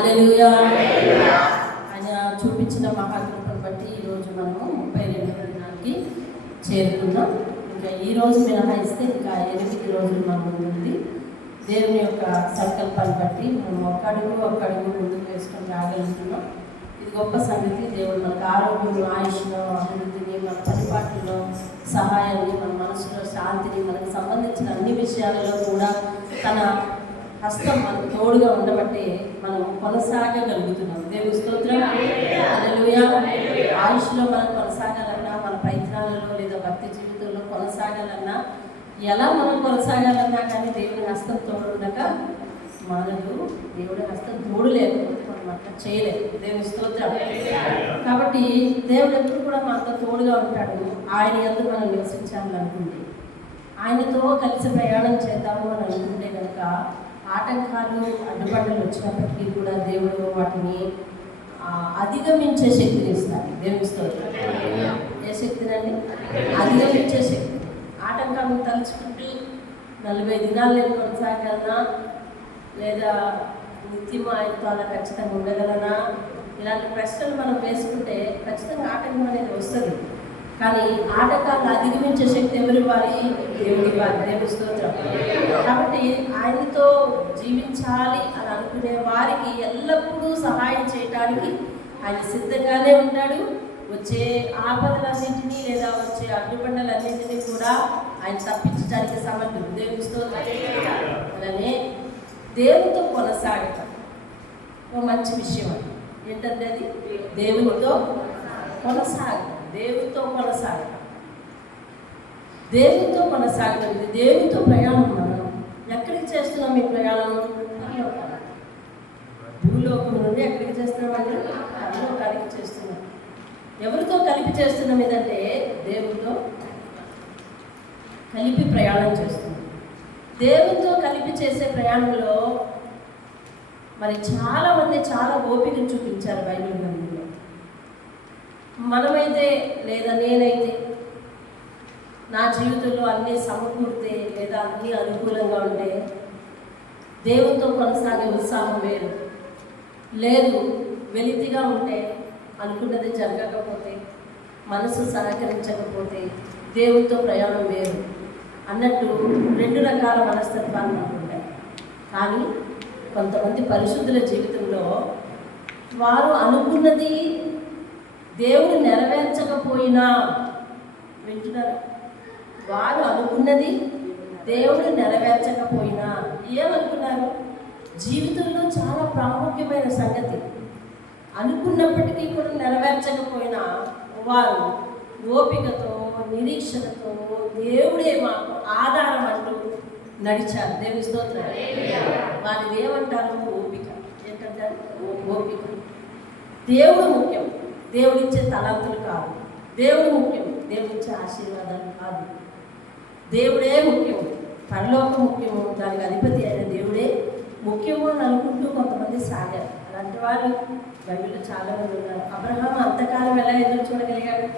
హల్లెలూయా. ఆయన చూపించిన మహాకృపను బట్టి ఈరోజు మనము 32వ దినానికి చేరుకున్నాం. ఇంకా ఈ రోజు మినహాయిస్తే ఇంకా 8 రోజులు మన ముందు ఉంది. దేవుని యొక్క సంకల్పాన్ని బట్టి మనం ఒక్కడుగు ముందుకు వేసుకొని రాగలుగుతున్నాం. ఇది గొప్ప సంగతి. దేవుడు మనకు ఆరోగ్యం, ఆయుష్ను, అభివృద్ధిని, మన పరిపాలనలో సహాయాన్ని, మన మనసులో శాంతిని, మనకు సంబంధించిన అన్ని విషయాలలో కూడా తన హస్తం మనకు తోడుగా ఉండబట్టే మనం కొనసాగగలుగుతున్నాం. దేవుని స్తోత్రం. హల్లెలూయా. ఆయుష్లో మనం కొనసాగాలన్నా, మన ప్రయత్నాలలో లేదా భక్తి జీవితంలో కొనసాగాలన్నా, ఎలా మనం కొనసాగాలన్నా కానీ దేవుని హస్తం తోడు ఉండక మనకు దేవుడి హస్తం తోడు లేకపోతే మనం అట్లా చేయలేదు. దేవుని స్తోత్రం. కాబట్టి దేవుడు ఎప్పుడు కూడా మనతో తోడుగా ఉంటాడు. ఆయన యందు మనం నివసించాలని అనుకుంటే, ఆయనతో కలిసి ప్రయాణం చేద్దాము అని అనుకుంటే కనుక ఆటంకాలు, అడ్డుపడ్డలు వచ్చినప్పటికీ కూడా దేవుడు వాటిని అధిగమించే శక్తిని ఇస్తాడు. దేవుని స్తోత్రం. ఏ శక్తినండి? అధిగమించే శక్తి. ఆటంకాలను తలుచుకుంటూ 40 దినాలు నేను కొనసాగలనా, లేదా నిత్యం ఆయనతో అలా ఖచ్చితంగా ఉండగలనా, ఇలాంటి ప్రశ్నలు మనం వేసుకుంటే ఖచ్చితంగా ఆటంకం అనేది వస్తుంది. కానీ ఆటంకాలను అధిగమించే శక్తి ఎవరి వారి? దేవుడి వారి. దేవుని స్తోత్రం. కాబట్టి ఆయనతో జీవించాలి అని అనుకునే వారికి ఎల్లప్పుడూ సహాయం చేయడానికి ఆయన సిద్ధంగానే ఉంటాడు. వచ్చే ఆపదలన్నింటినీ లేదా వచ్చే అడ్డుబండలన్నింటినీ కూడా ఆయన తప్పించడానికి సమర్థుడు. దేవుని స్తోత్రం. అలానే దేవునితో కొనసాగటం ఒక మంచి విషయం. అది ఏంటంటే అది దేవునితో కొనసాగటం. దేవునితో కొనసాగటం, దేవునితో కొనసాగటం, ఇది దేవునితో ప్రయాణం. మనం ఎక్కడికి చేస్తున్నాం ఈ ప్రయాణం? భూలోకం నుండి ఎక్కడికి చేస్తున్నామంటే పరలోకానికి చేస్తున్నాం. ఎవరితో కలిపి చేస్తున్నాం? ఏదంటే దేవునితో కలిపి ప్రయాణం చేస్తున్నాం. దేవునితో కలిపి చేసే ప్రయాణంలో మరి చాలామంది చాలా ఓపికను చూపించారు బైబిల్ గ్రంథంలో. మనమైతే లేదా నేనైతే నా జీవితంలో అన్నీ సమకూర్తే లేదా అన్నీ అనుకూలంగా ఉంటే దేవునితో కొనసాగే ఉత్సాహం వేరు. లేదు, వెలితిగా ఉంటే, అనుకున్నది జరగకపోతే, మనసు సహకరించకపోతే దేవునితో ప్రయాణం వేరు అన్నట్టు 2 రకాల మనస్తత్వాలు ఉంటాయి. కానీ కొంతమంది పరిశుద్ధుల జీవితంలో వారు అనుకున్నది దేవుడు నెరవేర్చకపోయినా, వింటున్నారు, వారు అనుకున్నది దేవుడు నెరవేర్చకపోయినా ఏమనుకున్నారు? జీవితంలో చాలా ప్రాముఖ్యమైన సంగతి అనుకున్నప్పటికీ కూడా నెరవేర్చకపోయినా వారు ఓపికతో, నిరీక్షణతో దేవుడే మాకు ఆధారం అంటూ నడిచారు. దేవుని స్తోత్రం. వారిని ఏమంటారు? ఓపిక. ఏంటంటారు? ఓపిక. దేవుడు ముఖ్యం, దేవుడిచ్చే తలాంతులు కాదు. దేవుడు ముఖ్యం, దేవుడిచ్చే ఆశీర్వాదాలు కాదు. దేవుడే ముఖ్యం, పరలోకం ముఖ్యము, దానికి అధిపతి అయిన దేవుడే ముఖ్యము అని అనుకుంటూ కొంతమంది సాగారు. అలాంటి వాళ్ళు బైబిల్లో చాలామంది ఉన్నారు. అబ్రహాం అంతకాలం ఎలా ఎదురు చూడగలిగాడు?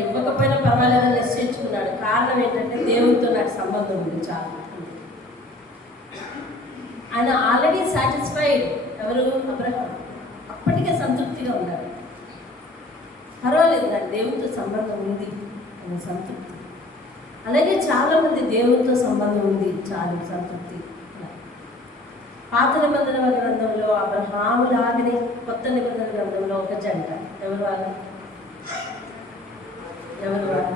ఇవ్వకపోయినా పర్వాలేదని నిశ్చయించుకున్నాడు. కారణం ఏంటంటే దేవుడితో నాకు సంబంధం ఉంది చాలా. ఆయన ఆల్రెడీ సాటిస్ఫైడ్. ఎవరు? అబ్రహాం. అప్పటికే సంతృప్తిగా ఉన్నారు. పర్వాలేదు, నాకు దేవుడితో సంబంధం ఉంది అనే సంతృప్తి. అలాగే చాలామంది దేవుడితో సంబంధం ఉంది, చాలు సంతృప్తి. పాత నిబంధన గ్రంథంలో అబ్రహాము లాగానే కొత్త నిబంధన గ్రంథంలో ఒక జంట. ఎవరు వాళ్ళు? ఎవరు వాళ్ళు?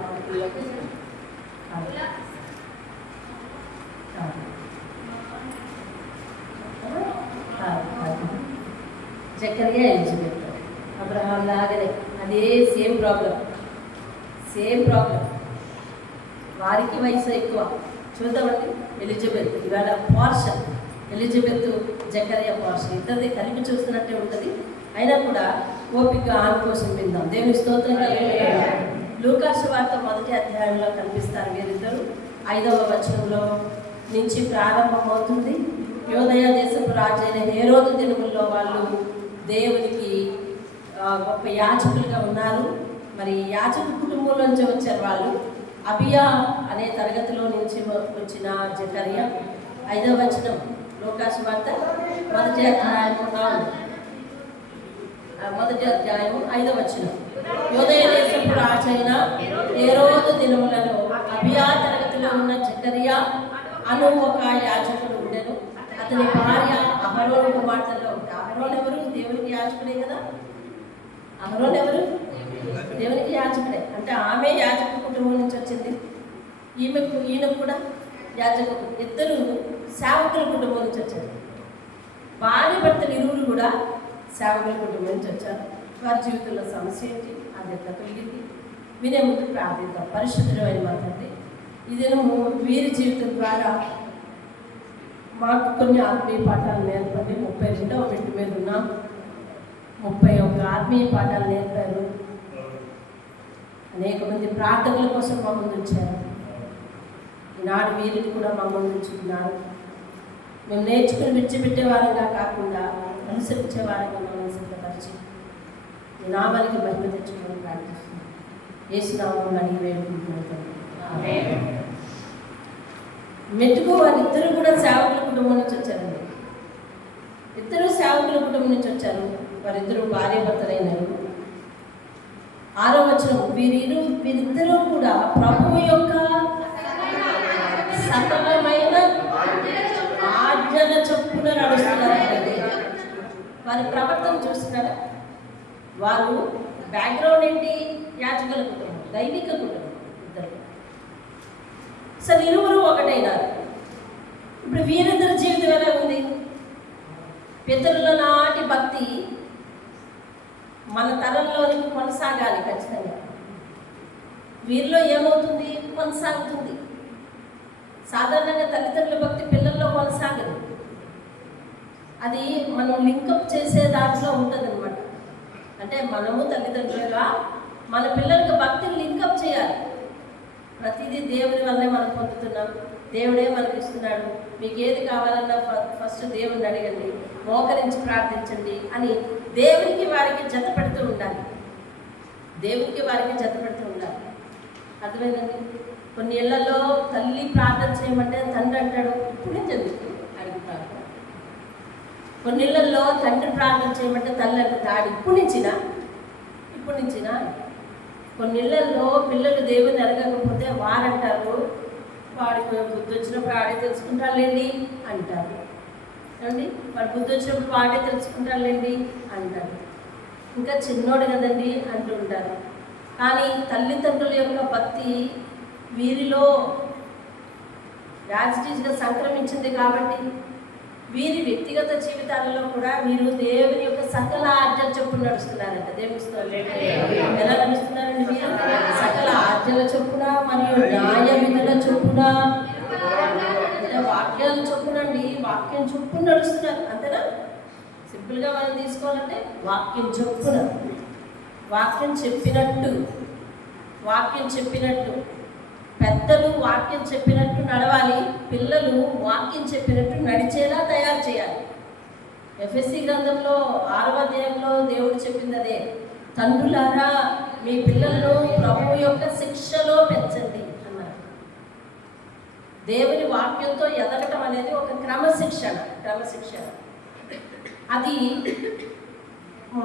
జకరియా, ఎలిజబెత్. అబ్రహాం లాగానే అదే సేమ్ ప్రాబ్లం. వారికి వయసు ఎక్కువ. చూద్దామండి, ఎలిజబెత్ ఇవాళ పోర్షన్, ఎలిజబెత్ జకరియా పోర్షన్ ఇద్దరిది కలిపి చూస్తున్నట్టే ఉంటుంది. అయినా కూడా ఓపిక ఆమె కోసం విందాం. దేవుని స్తోత్రం. లూకా సువార్త 1వ అధ్యాయంలో కనిపిస్తారు వీరిద్దరు. 5వ వచనంలో నుంచి ప్రారంభమవుతుంది. యోదయ దేశపు రాజైన హేరోదు దినముల్లో వాళ్ళు దేవునికి గొప్ప యాజకులుగా ఉన్నారు. మరి యాజక కుటుంబం నుంచి వచ్చారు వాళ్ళు. అబియా అనే తరగతిలో నుంచి వచ్చిన జకరియా 5వ వచనం లోకాసు వార్త మొదటి అధ్యాయం 5వ వచనం. యూదయ దేశపు రాజైన హేరోదు దినములలో అబియా తరగతిలో ఉన్న జకరియా అను ఒక యాజకుడు ఉండెను. అతని భార్య అహరోను కుమార్తెలో ఉంటాడు. అహరోను ఎవరు? దేవునికి యాజకుడే కదా. అహరోను ఎవరు? దేవునికి యాజకుడే. అంటే ఆమె యాజక కుటుంబం నుంచి వచ్చింది. ఈయన కూడా యాజకుడు. ఇద్దరు సేవకుల కుటుంబం నుంచి వచ్చారు. భార్య భర్తలు ఇరువురు కూడా సేవకుల కుటుంబం నుంచి వచ్చారు. వారి జీవితంలో సమస్య ఏంటి? అది ఎట్లా తొలగింది? వినే ముందు ప్రార్థిద్దాం. పరిశుద్ధమైన మా తండ్రి, ఈ దినము వీరి జీవితం ద్వారా మాకు కొన్ని ఆత్మీయ పాఠాలు నేర్పండి. 32వ మెట్టు మీద ఉన్నాం. 31 ఆత్మీయ పాఠాలు నేర్పారు. అనేక మంది ప్రార్థనల కోసం మా ముందు వచ్చారు. ఈనాడు వీరిని కూడా మా ముందు ఉంచుతున్నారు. మేము నేర్చుకుని విడిచిపెట్టే వారంగా కాకుండా అనుసరించే వారంగా మనం సిద్ధపరిచి ఈ నామానికి మహిమ తెచ్చుకొని ప్రార్థిస్తున్నాం. యేసునామములో అడిగి వేడుకుంటున్నాం. మెట్టుకు వారిద్దరూ కూడా సేవకుల కుటుంబం నుంచి వచ్చారండి. ఇద్దరు సేవకుల కుటుంబం నుంచి వచ్చారు. వారిద్దరూ భార్య భర్తలైనారు. 6వ వచనం, వీరిద్దరూ కూడా ప్రభువు యొక్క సకలమైన ఆజ్ఞల చొప్పున నడుస్తున్నారంటే వారి ప్రవర్తన చూస్తున్నారా? వారు బ్యాక్గ్రౌండ్ ఏంటి? యాజకుల కుటుంబం, దైవిక కుటుంబం. ఇద్దరు అసలు ఇరువురు ఒకటైనారు. ఇప్పుడు వీరిద్దరి జీవితం ఎలా ఉంది? పితరుల నాటి భక్తి మన తరంలోనికి కొనసాగాలి ఖచ్చితంగా. వీరిలో ఏమవుతుంది? కొనసాగుతుంది. సాధారణంగా తల్లిదండ్రుల భక్తి పిల్లల్లో కొనసాగదు. అది మనం లింకప్ చేసే దాంట్లో ఉంటుంది అనమాట. అంటే మనము తల్లిదండ్రులుగా మన పిల్లలకు భక్తిని లింకప్ చేయాలి. ప్రతిదీ దేవుని వల్లే మనం పొందుతున్నాం, దేవుడే మనకి ఇస్తున్నాడు. మీకు ఏది కావాలన్నా ఫస్ట్ దేవుని అడగండి, మోకరించి ప్రార్థించండి అని దేవునికి వారికి జత పెడుతూ ఉండాలి. దేవునికి వారికి జత పెడుతూ ఉండాలి. అర్థమైందండి? కొన్ని ఇళ్లలో తల్లి ప్రార్థన చేయమంటే తండ్రి అంటాడు ఇప్పుడు నుంచి ఎందుకు అడిగి ప్రార్థన. కొన్ని ఇళ్లలో తండ్రి ప్రార్థన చేయమంటే తల్లి అంటాడు ఇప్పుడు నుంచినా. కొన్ని ఇళ్లలో పిల్లలు దేవుని ఎరగకపోతే వారంటారు వాడికి బుద్ధి వచ్చినప్పుడు ఆడే తెలుసుకుంటారులేండి అంటారు. ఏమండి? వాడు బుద్ధి వచ్చినప్పుడు వాడే తెలుసుకుంటారులేండి అంటారు. ఇంకా చిన్నోడు కదండి అంటూ ఉంటారు. కానీ తల్లిదండ్రుల యొక్క భక్తి వీరిలో యాజిటీస్గా సంక్రమించింది కాబట్టి వీరి వ్యక్తిగత జీవితాలలో కూడా వీరు దేవుని యొక్క సకల ఆజ్ఞల చొప్పున నడుస్తున్నారంట. దేవుని ఎలా నడుస్తున్నారండి? వీరు సకల ఆజ్ఞల చొప్పున మరియు న్యాయ విధుల చొప్పున, వాక్యాల చొప్పున అండి. వాక్యం చొప్పున నడుస్తున్నారు. అంతేనా? సింపుల్గా మనం తీసుకోవాలంటే వాక్యం చొప్పున, వాక్యం చెప్పినట్టు పెద్దలు వాక్యం చెప్పినట్టు నడవాలి. పిల్లలు వాక్యం చెప్పినట్టు నడిచేలా తయారు చేయాలి. ఎఫ్ఎస్సి గ్రంథంలో 6వ అధ్యాయంలో దేవుడు చెప్పింది అదే. తండ్రులారా మీ పిల్లలను ప్రభువు యొక్క శిక్షలో పెంచండి అన్నారు. దేవుని వాక్యంతో ఎదగటం అనేది ఒక క్రమశిక్షణ. అది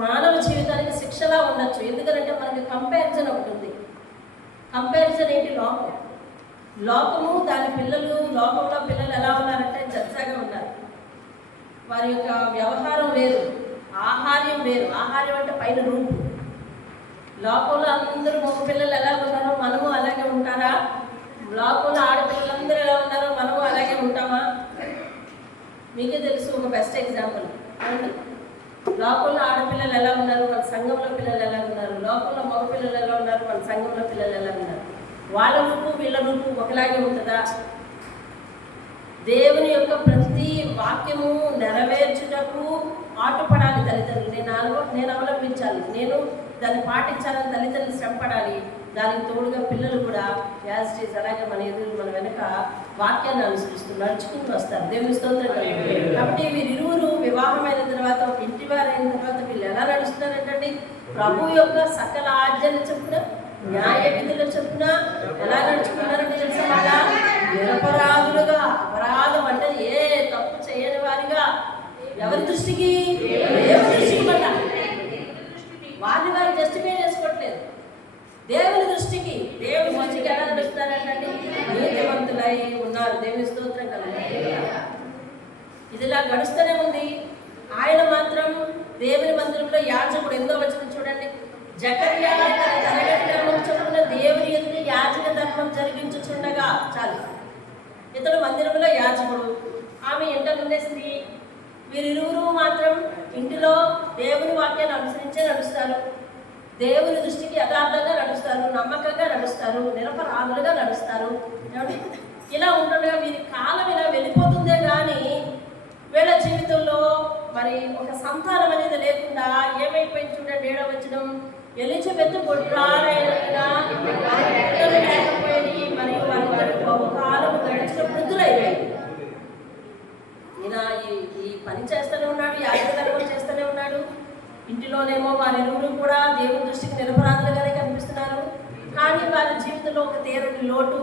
మానవ జీవితానికి శిక్షలా ఉండొచ్చు. ఎందుకంటే మనకి కంపారిజన్ ఒకటి ఉంది. కంపారిజన్ ఏంటి? లోకము దాని పిల్లలు, లోకంలో పిల్లలు ఎలా ఉన్నారంటే చర్చగా ఉన్నారు. వారి యొక్క వ్యవహారం వేరు, ఆహార్యం వేరు. ఆహార్యం అంటే పైన రూపు. లోకంలో అందరూ మగ పిల్లలు ఎలా ఉన్నారో మనము అలాగే ఉంటారా? లోకంలో ఆడపిల్లలందరూ ఎలా ఉన్నారో మనము అలాగే ఉంటామా? మీకే తెలుసు. ఒక బెస్ట్ ఎగ్జాంపుల్ ఏమండి? లోకంలో ఆడపిల్లలు ఎలా ఉన్నారు, మన సంఘంలో పిల్లలు ఎలా ఉన్నారు? లోకంలో మగ పిల్లలు ఎలా ఉన్నారు, మన సంఘంలో పిల్లలు ఎలా ఉన్నారు? వాళ్ళ రూపు వీళ్ళ రూపు ఒకలాగే ఉంటుందా? దేవుని యొక్క ప్రతి వాక్యము నెరవేర్చుటకు ఆటుపడాలి తల్లిదండ్రులు. నేను అవలంబించాలి, నేను దాన్ని పాటించాలని తల్లిదండ్రులు శ్రమపడాలి. దానికి తోడుగా పిల్లలు కూడా యాజిటీస్ అలాగే మన వెనక వాక్యాన్ని అనుసరిస్తూ నడుచుకుంటూ వస్తారు. దేవుని స్తోత్రం. కాబట్టి వీరిరువురు వివాహమైన తర్వాత, ఒక ఇంటి వారైన తర్వాత వీళ్ళు ఎలా నడుస్తున్నారంటే ప్రభు యొక్క సకల ఆజ్ఞల చొప్పున, న్యాయ విధుల చొప్పున ఎలా నడుచుకున్నారంటే తెలుసా? నిరపరాధులుగా. అపరాధం అంటే ఏ తప్పు చేయని వారిగా ఎవరి దృష్టికి? దేవుని దృష్టికి పడ్డ. వారిని వారు జస్టిఫై చేసుకోవట్లేదు. దేవుని దృష్టికి ఎలా నడుస్తారంటే నీతివంతులై ఉన్నారు. దేవుని స్తోత్రం కలుగుతుంది. ఇదిలా గడుస్తూనే ఉంది. ఆయన మాత్రం దేవుని మందిరంలో యాజకుడు. ఎంతో వచ్చిన చూడండి, జకర్యా తన తరగతి చొప్పున దేవుని ఎదుట యాజక ధర్మం జరిగించుచుండగా. చాలు, ఇతడు మందిరంలో యాజకుడు, ఆమె ఇంట ఉండే స్త్రీ. వీరిరువురు మాత్రం ఇంటిలో దేవుని వాక్యాన్ని అనుసరించే నడుస్తారు. దేవుని దృష్టికి యథార్థంగా నడుస్తారు, నమ్మకంగా నడుస్తారు, నిరపరాధులుగా నడుస్తారు. ఇలా ఉంటుండగా వీరి కాలం ఇలా వెళ్ళిపోతుందే కానీ వీళ్ళ జీవితంలో మరి ఒక సంతానం అనేది లేకుండా ఏమైపోయింది చూడండి. 7వ వచనం, ఎలిజబెత్ గొడ్రాలైనట్టుగా లేకపోయి మరియు వారి బహుకాలం గడిచిన వృద్ధులైపోయింది. ఈయన ఈ పని చేస్తూనే ఉన్నాడు, యాజకధర్మం చేస్తూనే ఉన్నాడు. ఇంటిలోనేమో వారిరువురు కూడా దేవుని దృష్టికి నిరపరాధులుగానే కనిపిస్తున్నారు. కానీ వారి జీవితంలో ఒక తీరని లోటు.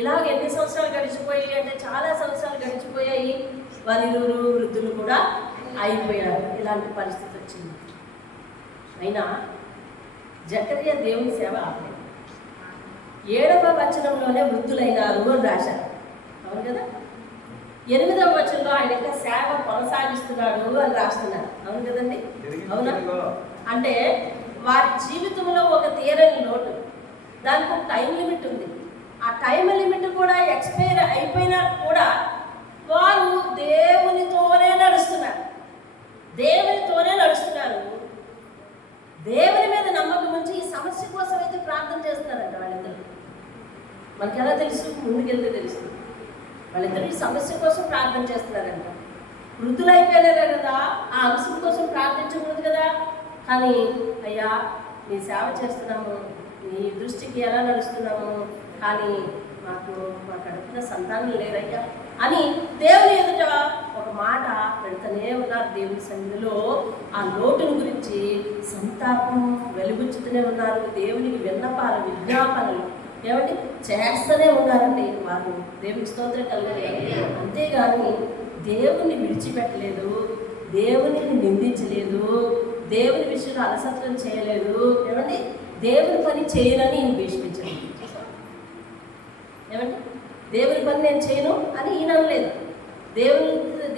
ఇలాగ ఎన్ని సంవత్సరాలు గడిచిపోయాయి అంటే చాలా సంవత్సరాలు గడిచిపోయాయి. వారిరువురు వృద్ధులు కూడా అయిపోయారు. ఇలాంటి పరిస్థితి వచ్చింది. అయినా జకర్యా దేవుని సేవ ఆపలేదు. 7వ వచనంలోనే వృద్ధులైనారు అని రాశారు. అవును కదా. 8వ వచనంలో ఆయన యొక్క సేవ కొనసాగిస్తున్నాడు అని రాస్తున్నారు. అవును కదండి. అవునా? అంటే వారి జీవితంలో ఒక తీరని లోటు, దానికి ఒక టైం లిమిట్ ఉంది. ఆ టైం లిమిట్ కూడా ఎక్స్పైర్ అయిపోయినా కూడా వారు దేవునితోనే నడుస్తున్నారు. దేవుని మీద నమ్మకం ఉంచి ఈ సమస్య కోసం అయితే ప్రార్థన చేస్తున్నారంట వాళ్ళిద్దరు. మనకి ఎలా తెలుసు? ముందుకెళ్తే తెలుస్తుంది. వాళ్ళిద్దరు ఈ సమస్య కోసం ప్రార్థన చేస్తున్నారంట. వృద్ధులైపోయినారు కదా, ఆ అంశం కోసం ప్రార్థించకూడదు కదా. కానీ అయ్యా నీ సేవ చేస్తున్నాము, నీ దృష్టికి ఎలా నడుస్తున్నాము, కానీ మా కడుపున సంతానం లేరయ్యా అని దేవుని ఎదుట ఒక మాట పెడుతూనే ఉన్నారు. దేవుని సన్నిధిలో ఆ లోటును గురించి సంతాపం వెలుగుచ్చుతూనే ఉన్నారు. దేవునికి విన్నపాలు, విజ్ఞాపనలు ఏమంటే చేస్తూనే ఉన్నారండి వారు. దేవునికి స్తోత్రం కలగలేదు. అంతేగాని దేవుని విడిచిపెట్టలేదు, దేవుని నిందించలేదు, దేవుని విషయంలో అలసత్వం చేయలేదు. ఏమండి దేవుని పని చేయనని ఈయన భీష్మించాడు. ఏమండి దేవుని పని నేను చేయను అని ఈయన అనలేదు.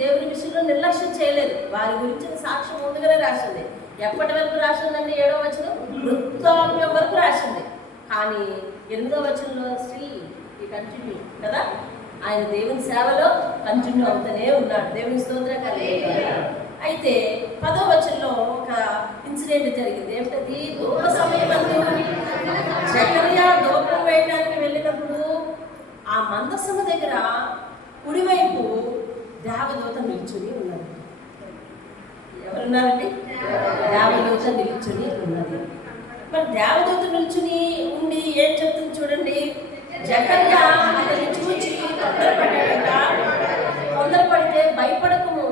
దేవుని విషయంలో నిర్లక్ష్యం చేయలేదు. వారి గురించిన సాక్ష్యం ముందుగానే రాసింది. ఎప్పటి వరకు రాసిందండి? 7వ వచనం వృద్ధాప్యం వరకు రాసింది. కానీ 8వ వచనంలో స్టిల్ ఈ కంటిన్యూ కదా, ఆయన దేవుని సేవలో కంటిన్యూ అవుతూనే ఉన్నాడు. దేవుని స్తోత్రం కలిగి. అయితే 10వ వచనంలో ఒక ఇన్సిడెంట్ జరిగింది. ఏమిటది? ధూప సమయమందు జకర్యా ధూపం వేయడానికి వెళ్ళినప్పుడు ఆ మందసము దగ్గర కుడివైపు దేవదూత నిల్చుని ఉన్నది. ఎవరున్నారండి? దేవదూత నిల్చుని ఉన్నది. మరి దేవదూత నిల్చుని ఉండి ఏం చెప్తుంది చూడండి. జకర్యా అతన్ని చూచి తొందరపడితే భయపడకము,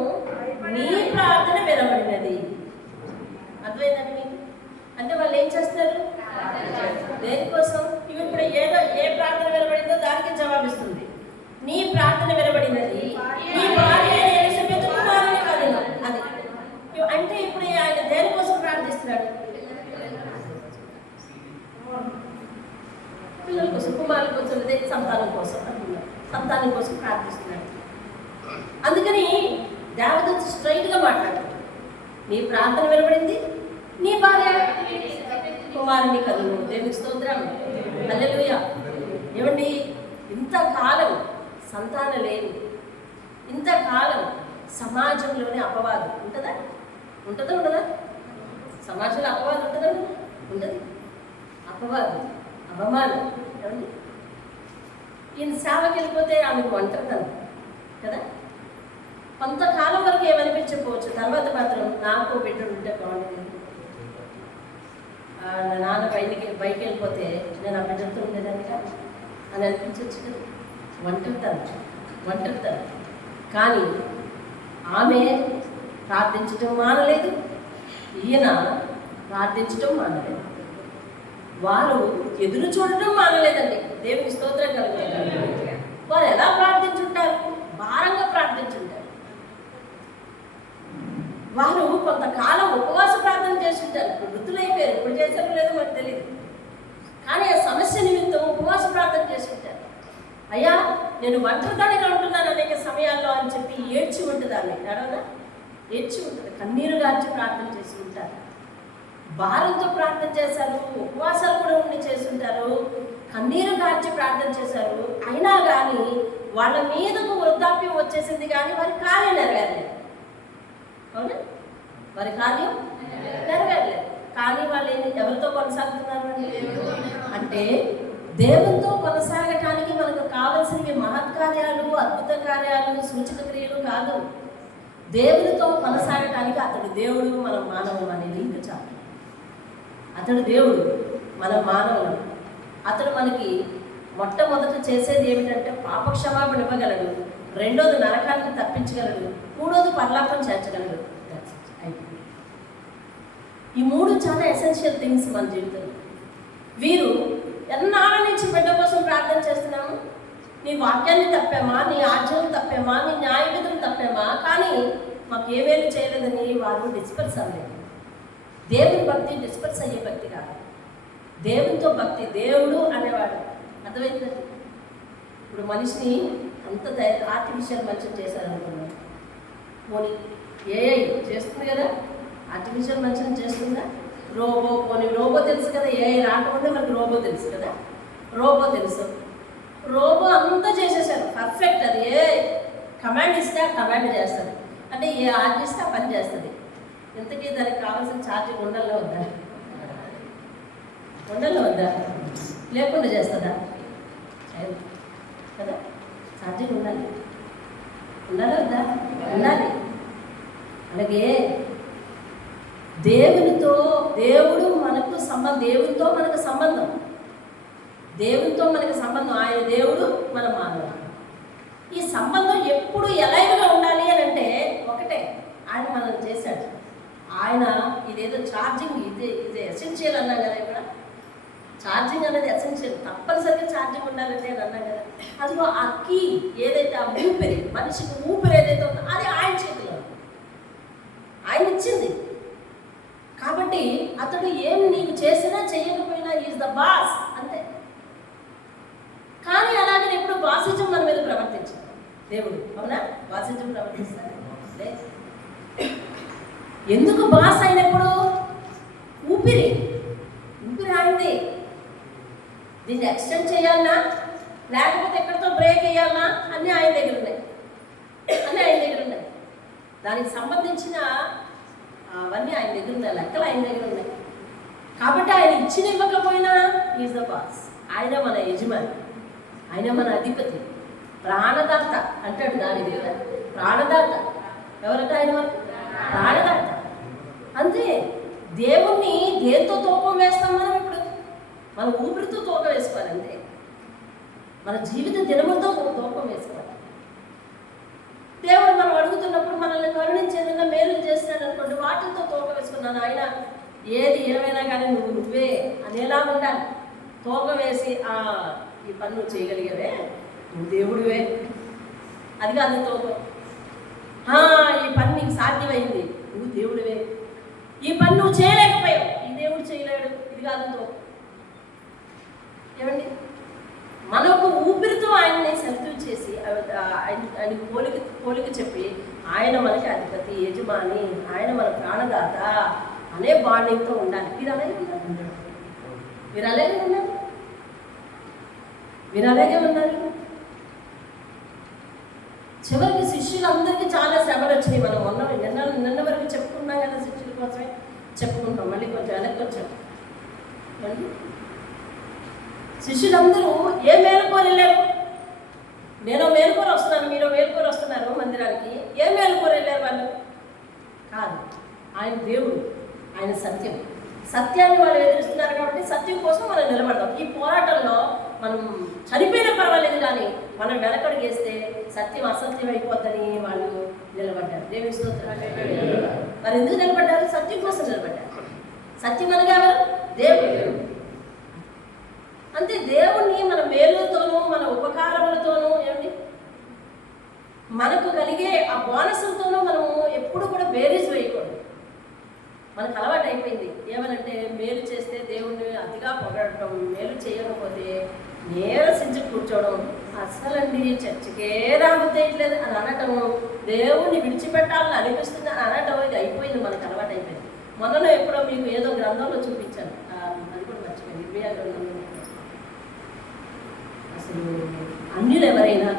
నీ ప్రార్థన వినబడినది. అర్థమైందండి మీకు? అంటే వాళ్ళు ఏం చేస్తారు? దేనికోసం? ఇప్పుడు ఏ ప్రార్థన వినబడిందో దానికి జవాబిస్తుంది. నీ ప్రార్థన వినబడినది, నీ భార్య ఎలిజబెత్ కుమారుని కలెను. అది అంటే ఇప్పుడు ఆయన దేనికోసం ప్రార్థిస్తున్నాడు? పిల్లల కోసం, కుమారుల కోసం, అదే సంతానం కోసం అంటున్నాడు. సంతానం కోసం ప్రార్థిస్తున్నాడు. అందుకని దేవదూత స్ట్రైట్గా మాట్లాడు. నీ ప్రార్థన వినబడింది, నీ భార్య కుమారుని కలుగు. దేవునికి స్తోత్రం. హల్లెలూయా. ఏమండి ఇంతకాలం సంతానం లేని, ఇంతకాలం సమాజంలోనే అపవాదం ఉంటుందా? ఉండదా? సమాజంలో అపవాదం ఉంటుందా? ఉండదు. అపవాదం, అవమానం. ఏమండి ఈయన సేవకి వెళ్ళిపోతే ఆమెకు ఒంటరిదనం కదా. కొంతకాలం వరకు ఏమనిపించకపోవచ్చు, తర్వాత మాత్రం నాకు బిడ్డలు ఉంటే బాగుంటుంది, నాన్న బయటికి వెళ్ళిపోతే నేను ఆ బిడ్డలతో ఉండేదాన్ని కాదు అని అనిపించవచ్చు కదా. ఒంటరితనం. కానీ ఆమె ప్రార్థించటం మానలేదు, ఈయన ప్రార్థించటం మానలేదు, వారు ఎదురు చూడటం మానలేదండి. దేవునికి స్తోత్రం కలుగుతుంది. వారు ఎలా ప్రార్థించుంటారు? భారంగా ప్రార్థించుంటారు. వారు కొంతకాలం ఉపవాస ప్రార్థన చేస్తుంటారు. ఇప్పుడు వృద్ధులైపోయారు, ఇప్పుడు చేశారో లేదో మనకు తెలియదు. కానీ ఆ సమస్య నిమిత్తం ఉపవాస ప్రార్థన చేస్తుంటారు. అయ్యా నేను ఒంటరిదానిగా ఉంటున్నాను అనేక సమయాల్లో అని చెప్పి ఏడ్చి ఉంటుంది. ఆమె ఎడవదా ఏడ్చి ఉంటుంది, కన్నీరు గార్చి ప్రార్థన చేసి ఉంటారు, భారంతో ప్రార్థన చేశారు, ఉపవాసాలు కూడా ఉండి చేస్తుంటారు, కన్నీరు గార్చి ప్రార్థన చేశారు. అయినా కానీ వాళ్ళ మీదకు వృద్ధాప్యం వచ్చేసింది, కానీ వారి కార్యం నెరవేరలేదు. అవునా? వారి కార్యం నెరవేరలేదు. కానీ వాళ్ళు ఎవరితో కొనసాగుతున్నారు అంటే దేవునితో కొనసాగటానికి మనకు కావలసినవి మహత్కార్యాలు, అద్భుత కార్యాలు, సూచక క్రియలు కాదు. దేవునితో కొనసాగటానికి అతడు దేవుడు, మనం మానవులు అనేది ఇంకా చాలు. అతడు దేవుడు, మనం మానవులు. అతడు మనకి మొట్టమొదట చేసేది ఏమిటంటే పాపక్షమాపణ ఇవ్వగలడు, రెండోది నరకాన్ని తప్పించగలడు, మూడోది పరలోకం చేర్చగలడు. ఈ మూడు చాలా ఎసెన్షియల్ థింగ్స్ మన జీవితంలో. వీరు ఎన్నాళ్ళ నుంచి బిడ్డ కోసం ప్రార్థన చేస్తున్నాము, నీ వాక్యాన్ని తప్పామా, నీ ఆజ్ఞలు తప్పామా, నీ న్యాయ విధులు తప్పామా, కానీ మాకు ఏమేమి చేయలేదని వారు డిస్పర్స్ అవ్వలేదు. దేవుని భక్తి డిస్పర్స్ అయ్యే భక్తి కాదు, దేవునితో భక్తి. దేవుడు అనేవాడు అర్థమైందండి. ఇప్పుడు మనిషిని అంత ఆర్టిఫిషియల్ మనిషిని చేశారనుకున్నాను. పోనీ ఏఐ చేస్తుంది కదా, ఆర్టిఫిషియల్ మనిషిని చేస్తుందా? రోబో, పోనీ రోబో తెలుసు కదా, ఏఐ రాకుండా మనకు రోబో తెలుసు కదా, రోబో తెలుసు. రోబో అంతా చేసేసారు పర్ఫెక్ట్. అది ఏ కమాండ్ ఇస్తే ఆ కమాండ్ చేస్తుంది, అంటే ఏ ఆర్డర్ ఇస్తే ఆ పని చేస్తుంది. ఇంతకీ దానికి కావాల్సిన ఛార్జింగ్ ఉండల్లో వద్దా? ఉండల్లో వద్దా? లేకుండా చేస్తుందా? కదా, ఛార్జింగ్ ఉండాలి. ఉండాలి వద్దా? ఉండాలి. అలాగే దేవునితో, దేవుడు మనకు సంబంధం, దేవునితో మనకు సంబంధం, దేవునితో మనకు సంబంధం. ఆయన దేవుడు, మన మానవుడు. ఈ సంబంధం ఎప్పుడు ఎలైవ్గా ఉండాలి అని అంటే ఒకటే, ఆయన మనల్ని చేశాడు. ఆయన ఇదేదో ఛార్జింగ్, ఇది ఎసెన్షియల్ అన్నాం కదా, ఇక్కడ ఛార్జింగ్ అనేది ఎసెన్షియల్, తప్పనిసరిగా ఛార్జింగ్ ఉండాలంటే అని అన్నాం కదా. అందులో ఆ కీ ఏదైతే, ఆ ఊపిరి, మనిషికి ఊపిరి ఏదైతే ఉందో అది ఆయన చేతిలో, ఆయన ఇచ్చింది. కాబట్టి అతడు ఏమి నీకు చేసినా చెయ్యకపోయినా ఈజ్ ద బాస్ అంతే. కానీ అలాగే ఎప్పుడు బాసిజం మన మీద ప్రవర్తించాడు దేవుడు. అవునా? బాసిజం ప్రవర్తిస్తాడు. ఎందుకు బాస్ అయినప్పుడు? ఊపిరి ఆయనది. దీన్ని ఎక్స్టెండ్ చేయాలన్నా, లేకపోతే ఎక్కడితో బ్రేక్ వేయాలన్నా అన్నీ ఆయన దగ్గర ఉన్నాయి, దానికి సంబంధించిన అవన్నీ ఆయన దగ్గర ఉన్నాయి, లెక్కలు ఆయన దగ్గర ఉన్నాయి. కాబట్టి ఆయన ఇచ్చిన ఇవ్వకపోయినా ఈజ్ ద బాస్. ఆయన మన యజమాని, ఆయన మన అధిపతి, ప్రాణదాత అంటాడు దాని దేవుడు. ప్రాణదాత ఎవరంటే ఆయన ప్రాణదాత. అంతే. దేవుణ్ణి దేంతో తూకం వేస్తాం మనం? ఇప్పుడు మన ఊపిరితో తూకం వేసుకోవాలి. అంతే. మన జీవిత దినములతో తూకం వేసుకోవాలి. దేవుడు మనం అడుగుతున్నప్పుడు మనల్ని కరుణించేదన్నా మేలు చేస్తాడు అనుకోండి, వాటితో తోక వేసుకున్నాను. ఆయన ఏది ఏమైనా కానీ నువ్వే అనేలా ఉండాలి. తోక వేసి ఈ పని నువ్వు చేయగలిగేవే, నువ్వు దేవుడివే, అది కాదు తోక. ఈ పని నీకు సాధ్యమైంది, నువ్వు దేవుడివే. ఈ పని నువ్వు చేయలేకపోయావు, ఈ దేవుడు చేయలేడు, ఇది కాదు తోక. ఏమండి, మనకు ఊపిరితో ఆయన్ని సెలెక్ట్ చేసి ఆయన పోలిక చెప్పి ఆయన మనకి అధిపతి, యజమాని, ఆయన మన ప్రాణదాత అనే బాండింగ్తో ఉండాలి. మీరు అలాగే ఉన్నారు. చివరికి శిష్యులందరికీ చాలా శ్రమలు వచ్చినాయి. మనం నిన్న వరకు చెప్పుకున్నాం కదా, శిష్యుల కోసమే చెప్పుకుంటాం. మళ్ళీ కొంచెం వెనక్కి వచ్చాం. శిష్యులందరూ ఏ మేలుకోరు వెళ్ళారు? నేను మేలుకోరు వస్తున్నాను, మీరు మేలుకోరు వస్తున్నారు మందిరానికి. ఏ మేలుకోరు వెళ్ళారు వాళ్ళు? కాదు, ఆయన దేవుడు, ఆయన సత్యం. సత్యాన్ని వాళ్ళు ఎదురుస్తున్నారు కాబట్టి సత్యం కోసం మనం నిలబడదాం. ఈ పోరాటంలో మనం చనిపోయినా పర్వాలేదు, కానీ మనం వెనకడుగేస్తే సత్యం అసత్యం అయిపోద్దని వాళ్ళు నిలబడ్డారు. దేవుని స్తోత్రం. మరి ఎందుకు నిలబడ్డారు? సత్యం కోసం నిలబడ్డారు. సత్యం అనగా ఎవరు? దేవుడు. అంతే. దేవుణ్ణి మన మేలుతోనూ మన ఉపకారములతోనూ ఏమండి మనకు కలిగే ఆ బోనసులతోనూ మనము ఎప్పుడు కూడా బేరీజ్ వేయకూడదు. మనకు అలవాటు అయిపోయింది. ఏమనంటే మేలు చేస్తే దేవుణ్ణి అతిగా పొగడటం, మేలు చేయకపోతే నీరసించి కూర్చోవడం, అసలండి చర్చికే రాబోతేయట్లేదు అని అనటం, దేవుణ్ణి విడిచిపెట్టాలని అనిపిస్తుంది అని అనటం, ఇది అయిపోయింది, మనకు అలవాటు అయిపోయింది. మొన్నలో ఎప్పుడో మీకు ఏదో గ్రంథంలో చూపించాను, అది కూడా మర్చిపోయింది, ఇర్మియా గ్రంథంలో. అసలు అన్యులు ఎవరైనా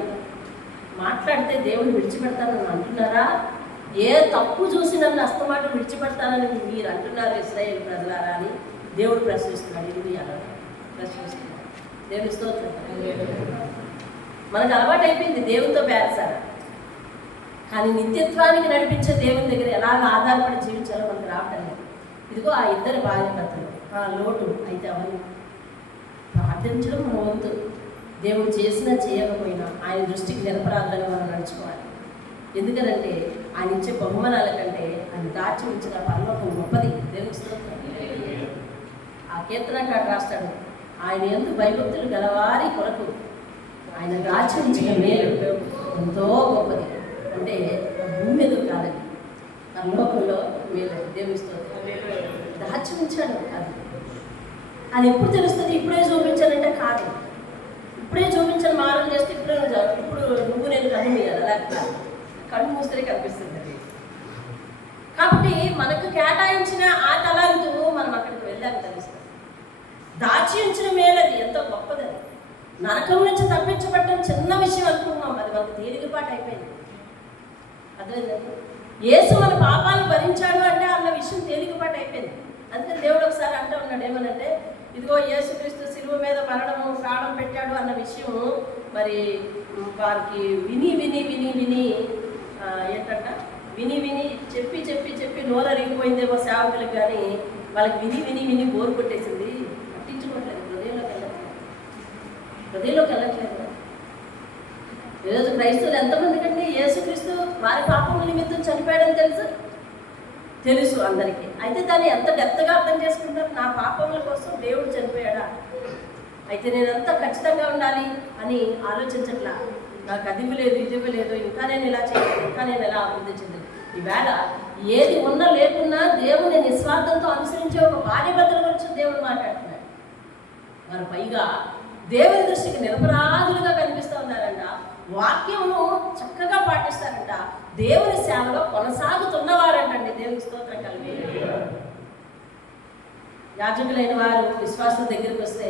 మాట్లాడితే దేవుణ్ణి విడిచిపెడతానని అంటున్నారా? ఏ తప్పు చూసి నన్ను అస్తమాట విడిచిపెడతానని మీరు అంటున్నారు ఇశ్రాయేలు ప్రజలారా అని దేవుడు ప్రశ్నిస్తున్నాడు. ఇర్మియా ప్రశ్నిస్తున్నాడు. దేవుని స్తోత్రం. మనకు అలవాటు అయిపోయింది దేవునితో బేరసార. కానీ నిత్యత్వానికి నడిపించే దేవుని దగ్గర ఎలాగ ఆధారపడి జీవించాలో మనకు రావటం లేదు. ఇదిగో ఆ ఇద్దరు భార్య భర్తలు ఆ లోటు అయితే అవన్నీ ప్రార్థించడం మన వంతు. దేవుడు చేసినా చేయకపోయినా ఆయన దృష్టికి నిరపరాధులను మనం నడుచుకోవాలి. ఎందుకనంటే ఆయన ఇచ్చే బహుమానాల కంటే ఆయన దాచి ఉంచిన పరలోకం గొప్పది. దేవుని స్తోత్రం. ఆ కీర్తనకాడు రాస్తాడు, ఆయన ఎందుకు భయభక్తులు గలవారి కొరకు ఆయన దాచి ఉంచిన మేలు ఎంతో గొప్పది. అంటే భూమి మీద కాదండి, పరలోకంలో మేలు. దేవుని స్తోత్రం. దాచి ఉంచాడు. అది ఎప్పుడు తెలుస్తుంది? ఇప్పుడే చూపించాలంటే కాదు. ఇప్పుడే చూపించాను మారం చేస్తే ఇప్పుడు నువ్వు నేను కన్ను మీయాలి. అలా కన్ను మూస్తే కనిపిస్తుంది అది. కాబట్టి మనకు కేటాయించిన ఆ తలాంతు మనం అక్కడికి వెళ్ళాక తెలుస్తుంది. దాచి ఉంచిన మేలది ఎంతో గొప్పది. అది నరకం నుంచి తప్పించబడటం చిన్న విషయం అనుకున్నాం, అది మనకు తేలికపాటు అయిపోయింది. అదే యేసు మన పాపాలు భరించాడు అంటే అన్న విషయం తేలికపాటు అయిపోయింది. అందుకని దేవుడు ఒకసారి అంటూ ఉన్నాడు, ఏమనంటే ఇదిగో యేసుక్రీస్తు శిలువ మీద మరణము ప్రాణం పెట్టాడు అన్న విషయం మరి వారికి విని విని విని విని ఏంటంట విని విని చెప్పి చెప్పి చెప్పి నోరరిగిపోయిందేమో సేవకులకు, కానీ వాళ్ళకి విని విని విని బోరు కొట్టేసింది. పట్టించుకోవట్లేదు, హృదయంలోకి వెళ్ళట్లేదు. ఈరోజు క్రైస్తవులు ఎంతమంది కంటే యేసుక్రీస్తు వారి పాపముల నిమిత్తం చనిపోయాడని తెలుసు అందరికీ. అయితే దాన్ని ఎంత డెప్త్గా అర్థం చేసుకుంటారు? నా పాపముల కోసం దేవుడు చనిపోయాడా, అయితే నేను ఎంత ఖచ్చితంగా ఉండాలి అని ఆలోచించట్లా. నాకు అది ఇవ్వలేదు, ఇది ఇవ్వలేదు, ఇంకా నేను ఇలా చేయలేదు, ఇంకా నేను ఎలా అభివృద్ధి చెందాను. ఈవేళ ఏది ఉన్నా లేకున్నా దేవుని నిస్వార్థంతో అనుసరించే ఒక భార్య భర్తల గురించి దేవుడు మాట్లాడుతున్నాడు. వారు పైగా దేవుని దృష్టికి నిరపరాధులుగా కనిపిస్తూ ఉన్నారంట. వాక్యమును చక్కగా పాటిస్తారంట. దేవుని సేవలో కొనసాగుతున్నవారంటండి. దేవుని స్తోత్రం కలిగి యాజకులైన వారు విశ్వాసం దగ్గరికి వస్తే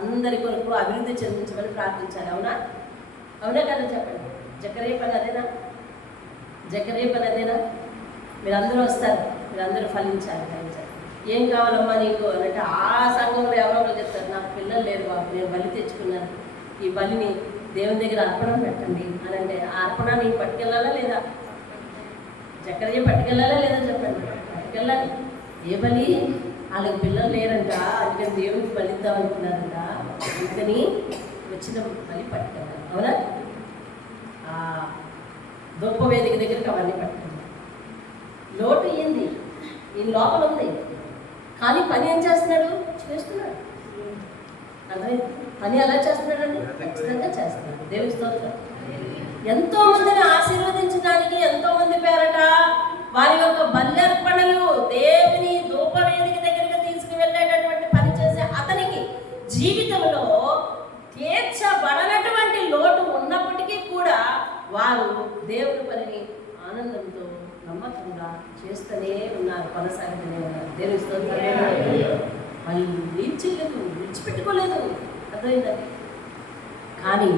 అందరి కొరకు అభివృద్ధి చెందించమని ప్రార్థించాలి. అవునా? అవునా కదా? చెప్పండి. జకరియా పని అదేనా? జకరియా పని అదేనా? మీరందరూ వస్తారు, మీరందరూ ఫలించాలి. ఏం కావాలమ్మా నీకు అంటే ఆ సంఘంలో ఎవరో చెప్తారు, నాకు పిల్లలు లేరు బాబు, నేను బలి తెచ్చుకున్నాను, ఈ బలిని దేవుని దగ్గర అర్పణ పెట్టండి అని అంటే ఆ అర్పణ నీకు పట్టుకెళ్ళాలా లేదా? జకరియా పట్టుకెళ్ళాలా లేదా? చెప్పండి. పట్టుకెళ్ళాలి. ఏ బలి? వాళ్ళకి పిల్లలు లేరంట, అందుకని దేవునికి బలిద్దాం అనుకున్నారంట. అందుకని వచ్చిన బలి పట్టుకెళ్ళాలి. అవునా? ఆ దొప్ప వేదిక దగ్గరికి అవన్నీ పట్టుకెళ్ళాలి. లోటు అయ్యింది, ఈ లోపల ఉంది, కానీ పని ఏం చేస్తున్నాడు? చేస్తున్నాడు. అర్థమైంది? పని ఎలా చేస్తున్నాడండి? ఖచ్చితంగా చేస్తున్నాడు. దేవుని స్తోత్రం. ఎంతో మందిని ఆశీర్వదించడానికి ఎంతో మంది పేరట వారి యొక్క బల్యర్పణలు దేవుని ధూపవేదిక దగ్గరికి తీసుకువెళ్ళేటటువంటి పని చేసే అతనికి జీవితంలో తీర్చబడనటువంటి లోటు ఉన్నప్పటికీ కూడా వారు దేవుని పనిని ఆనందంతో నమ్మకంగా చేస్తూనే ఉన్నారు, కొనసాగుతూనే ఉన్నారు. దేవుని స్తోత్రం. వాళ్ళు విడిచిపెట్టుకోలేదు. అర్థమైందండి? కానీ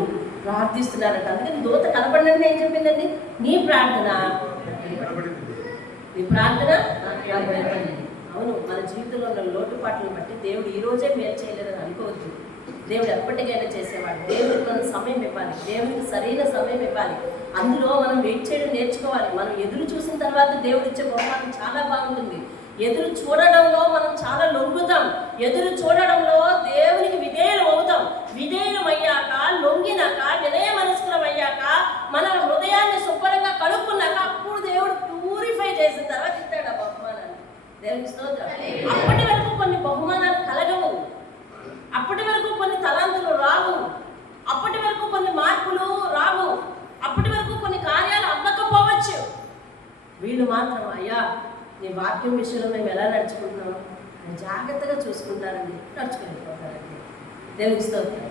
ప్రార్థిస్తున్నారట. అందుకని దూత కనపడండి ఏం చెప్పిందండి? నీ ప్రార్థన అవును. మన జీవితంలో ఉన్న లోటుపాట్లను బట్టి దేవుడు ఈ రోజే మేలు చేయలేదని అనుకోవద్దు. దేవుడు ఎప్పటికైనా చేసేవాడు. దేవుడికి మనం సమయం ఇవ్వాలి, దేవుడికి సరైన సమయం ఇవ్వాలి. అందులో మనం వెయిట్ చేయడం నేర్చుకోవాలి. మనం ఎదురు చూసిన తర్వాత దేవుడు ఇచ్చే బహుమానం చాలా బాగుంటుంది. ఎదురు చూడడంలో మనం చాలా లొంగుతాం. ఎదురు చూడడంలో దేవునికి విధేయులు అవుతాం. విధేయులం అయ్యాక, లొంగినాక, వినయ మనస్కులం అయ్యాక, మన హృదయాన్ని శుభ్రంగా కడుక్కున్నాక అప్పుడు దేవుడు ప్యూరిఫై చేసిన తర్వాత ఇస్తాడు ఆ బహుమానాన్ని. దేవునికి స్తోత్రం. అప్పటి వరకు కొన్ని బహుమానాలు కలగవు, అప్పటి వరకు కొన్ని తలాంతులు రావు, అప్పటి వరకు కొన్ని మార్పులు రావు, అప్పటి వరకు కొన్ని కార్యాలు అవ్వకపోవచ్చు. వీళ్ళు మాత్రం అయ్యా నీ వాక్యం విషయంలో మేము ఎలా నడుచుకుంటున్నాం, నేను జాగ్రత్తగా చూసుకుంటానండి, నడుచుకునిపోతానండి. దేవుడికి స్తోత్రం.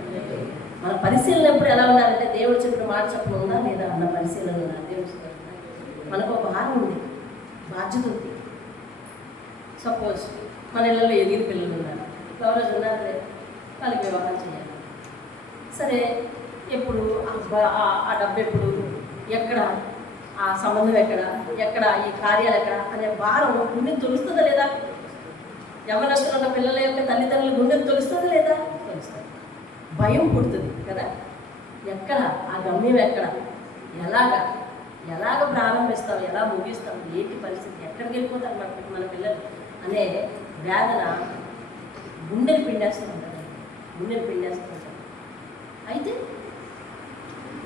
మన పరిశీలన ఎప్పుడు ఎలా ఉండాలంటే దేవుడు చెప్పిన మాట చెప్పడం ఉందా లేదా అన్న పరిశీలన ఉండాలి. దేవుడికి స్తోత్రం. మనకు ఒక భారం ఉంది, బాధ్యత ఉంది. సపోజ్ మన ఇళ్ళలో ఎదిగిన పిల్లలు ఉన్నారు, ఎవరోజు ఉన్నారే, వాళ్ళకి వివాహం చేయాలి. సరే, ఎప్పుడు ఆ డబ్బు ఎప్పుడు, ఎక్కడ, ఆ సంబంధం ఎక్కడ ఈ కార్యాలు ఎక్కడ అనే భారం గుండెని తొలుస్తుందా లేదా? యవ్వనస్తులు ఉన్న పిల్లల యొక్క తల్లిదండ్రులు గుండెని తొలుస్తుందా లేదా? తొలుస్తుంది. భయం పుడుతుంది కదా. ఎక్కడ ఆ గమ్యం, ఎక్కడ, ఎలాగ ప్రారంభిస్తాం, ఎలా ముగిస్తాం, ఏంటి పరిస్థితి, ఎక్కడికి వెళ్ళిపోతారు మన పిల్లలు అనే వేదన గుండెని పిండేస్తూ ఉంటారు. అయితే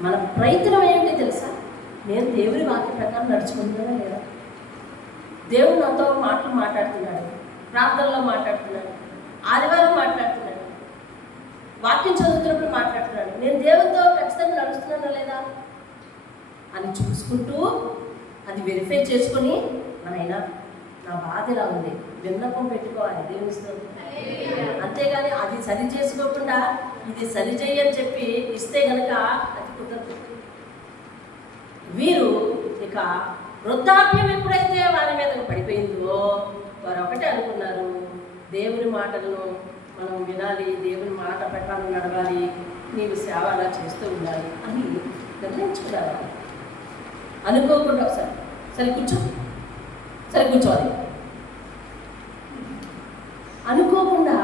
మన ప్రయత్నం ఏంటి తెలుసా? నేను దేవుని వాక్య ప్రకారం నడుచుకుంటున్నా లేదా? దేవుడు నాతో మాట్లాడుతున్నాడు, ప్రార్థనలో మాట్లాడుతున్నాడు, ఆదివారం మాట్లాడుతున్నాడు, వాక్యం చదువుతున్నప్పుడు మాట్లాడుతున్నాడు. నేను దేవునితో ఖచ్చితంగా నడుస్తున్నానా లేదా అని చూసుకుంటూ అది వెరిఫై చేసుకొని, నాయనా నా బాధ ఇలా ఉంది, విన్నపం పెట్టుకోవాలి దేవునితో. అంతేగాని అది సరి చేసుకోకుండా ఇది సరి చేయని చెప్పి ఇస్తే కనుక అది కుదరదు. వీరు ఇక వృద్ధాప్యం ఎప్పుడైతే వారి మీద పడిపోయిందో వారు ఒకటే అనుకున్నారు, దేవుని మాటలను మనం వినాలి, దేవుని మాట ప్రకారం నడవాలి, నీవు సేవ అలా చేస్తూ ఉండాలి అని నిర్ణయించుకున్నారు. అనుకోకుండా ఒకసారి సరే కూర్చోవాలి అనుకోకుండా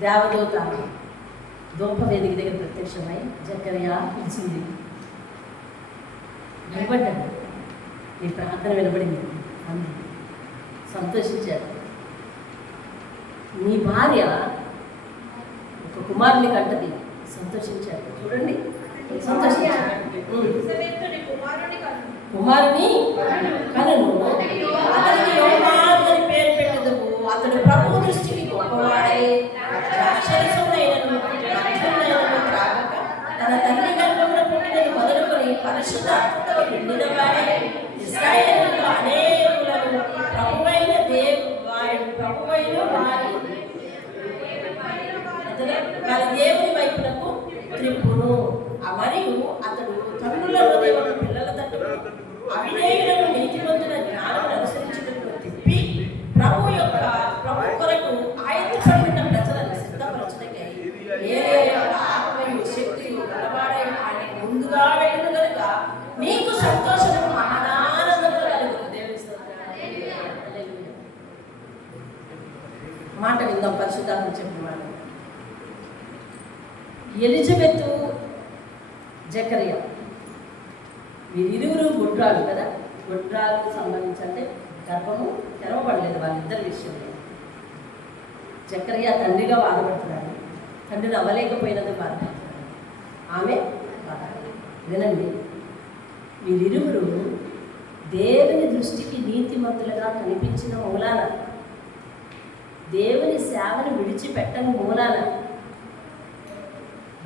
దేవదూత ధూపవేదిక దగ్గర ప్రత్యక్షమై జకర్యా పిలిచింది. భయపడ్డాడు, నీ ప్రార్థన వినబడింది అంది. సంతోషించాడు. నీ భార్య ఒక కుమారుని కంటది, సంతోషించాడు. చూడండి, సంతోషించాడు. కుమారుని కనును, అతనికి యోహాను అని పేరు పెట్టదువు, అతడు ప్రభువు దృష్టికి గొప్పవాడై ద్రాక్షరసమునైనను రక్తమునైనను త్రాగక తన తల్లి గర్భమున పుట్టినది మొదలుకొని పరిశుద్ధాత్మతో నిండినవాడై ఇశ్రాయేలులో అనేకులను ప్రభువైన వారి దేవుని వైపునకు త్రిప్పును. మరియు అతడు తండ్రుల హృదయమును పిల్లల తట్టును అవిధేయులను నీతిమంతుల జ్ఞానమును అనుసరించుటకు తిప్పి ప్రభు కొరకు ఆయత్తపడిన ప్రజలను సిద్ధపరచుటకై ఏలియా యొక్క ఆత్మయు శక్తియు గలవాడై ఆయన ముందుగా వెళ్ళును కనుక నీకు సంతోషము మహానానందము కలుగును. దేవుని స్తోత్రం. మాట విందాం, పరిశుద్ధాత్మ చెప్పిన మాట. ఎలిజబెత్, జకర్యా వీరిరువురు గుడ్రాలు కదా. గుడ్రాలకు సంబంధించి అంటే గర్భము తెరవబడలేదు వాళ్ళిద్దరి విషయంలో. జకర్యా తండ్రిగా బాధపడుతున్నాడు, తండ్రిని అవ్వలేకపోయినందుకు బాధపడుతున్నాడు, ఆమె బాధపడలేదు. వినండి, వీరిరువురు దేవుని దృష్టికి నీతిమంతులుగా కనిపించిన మూలాన, దేవుని సేవను విడిచిపెట్టని మూలాన,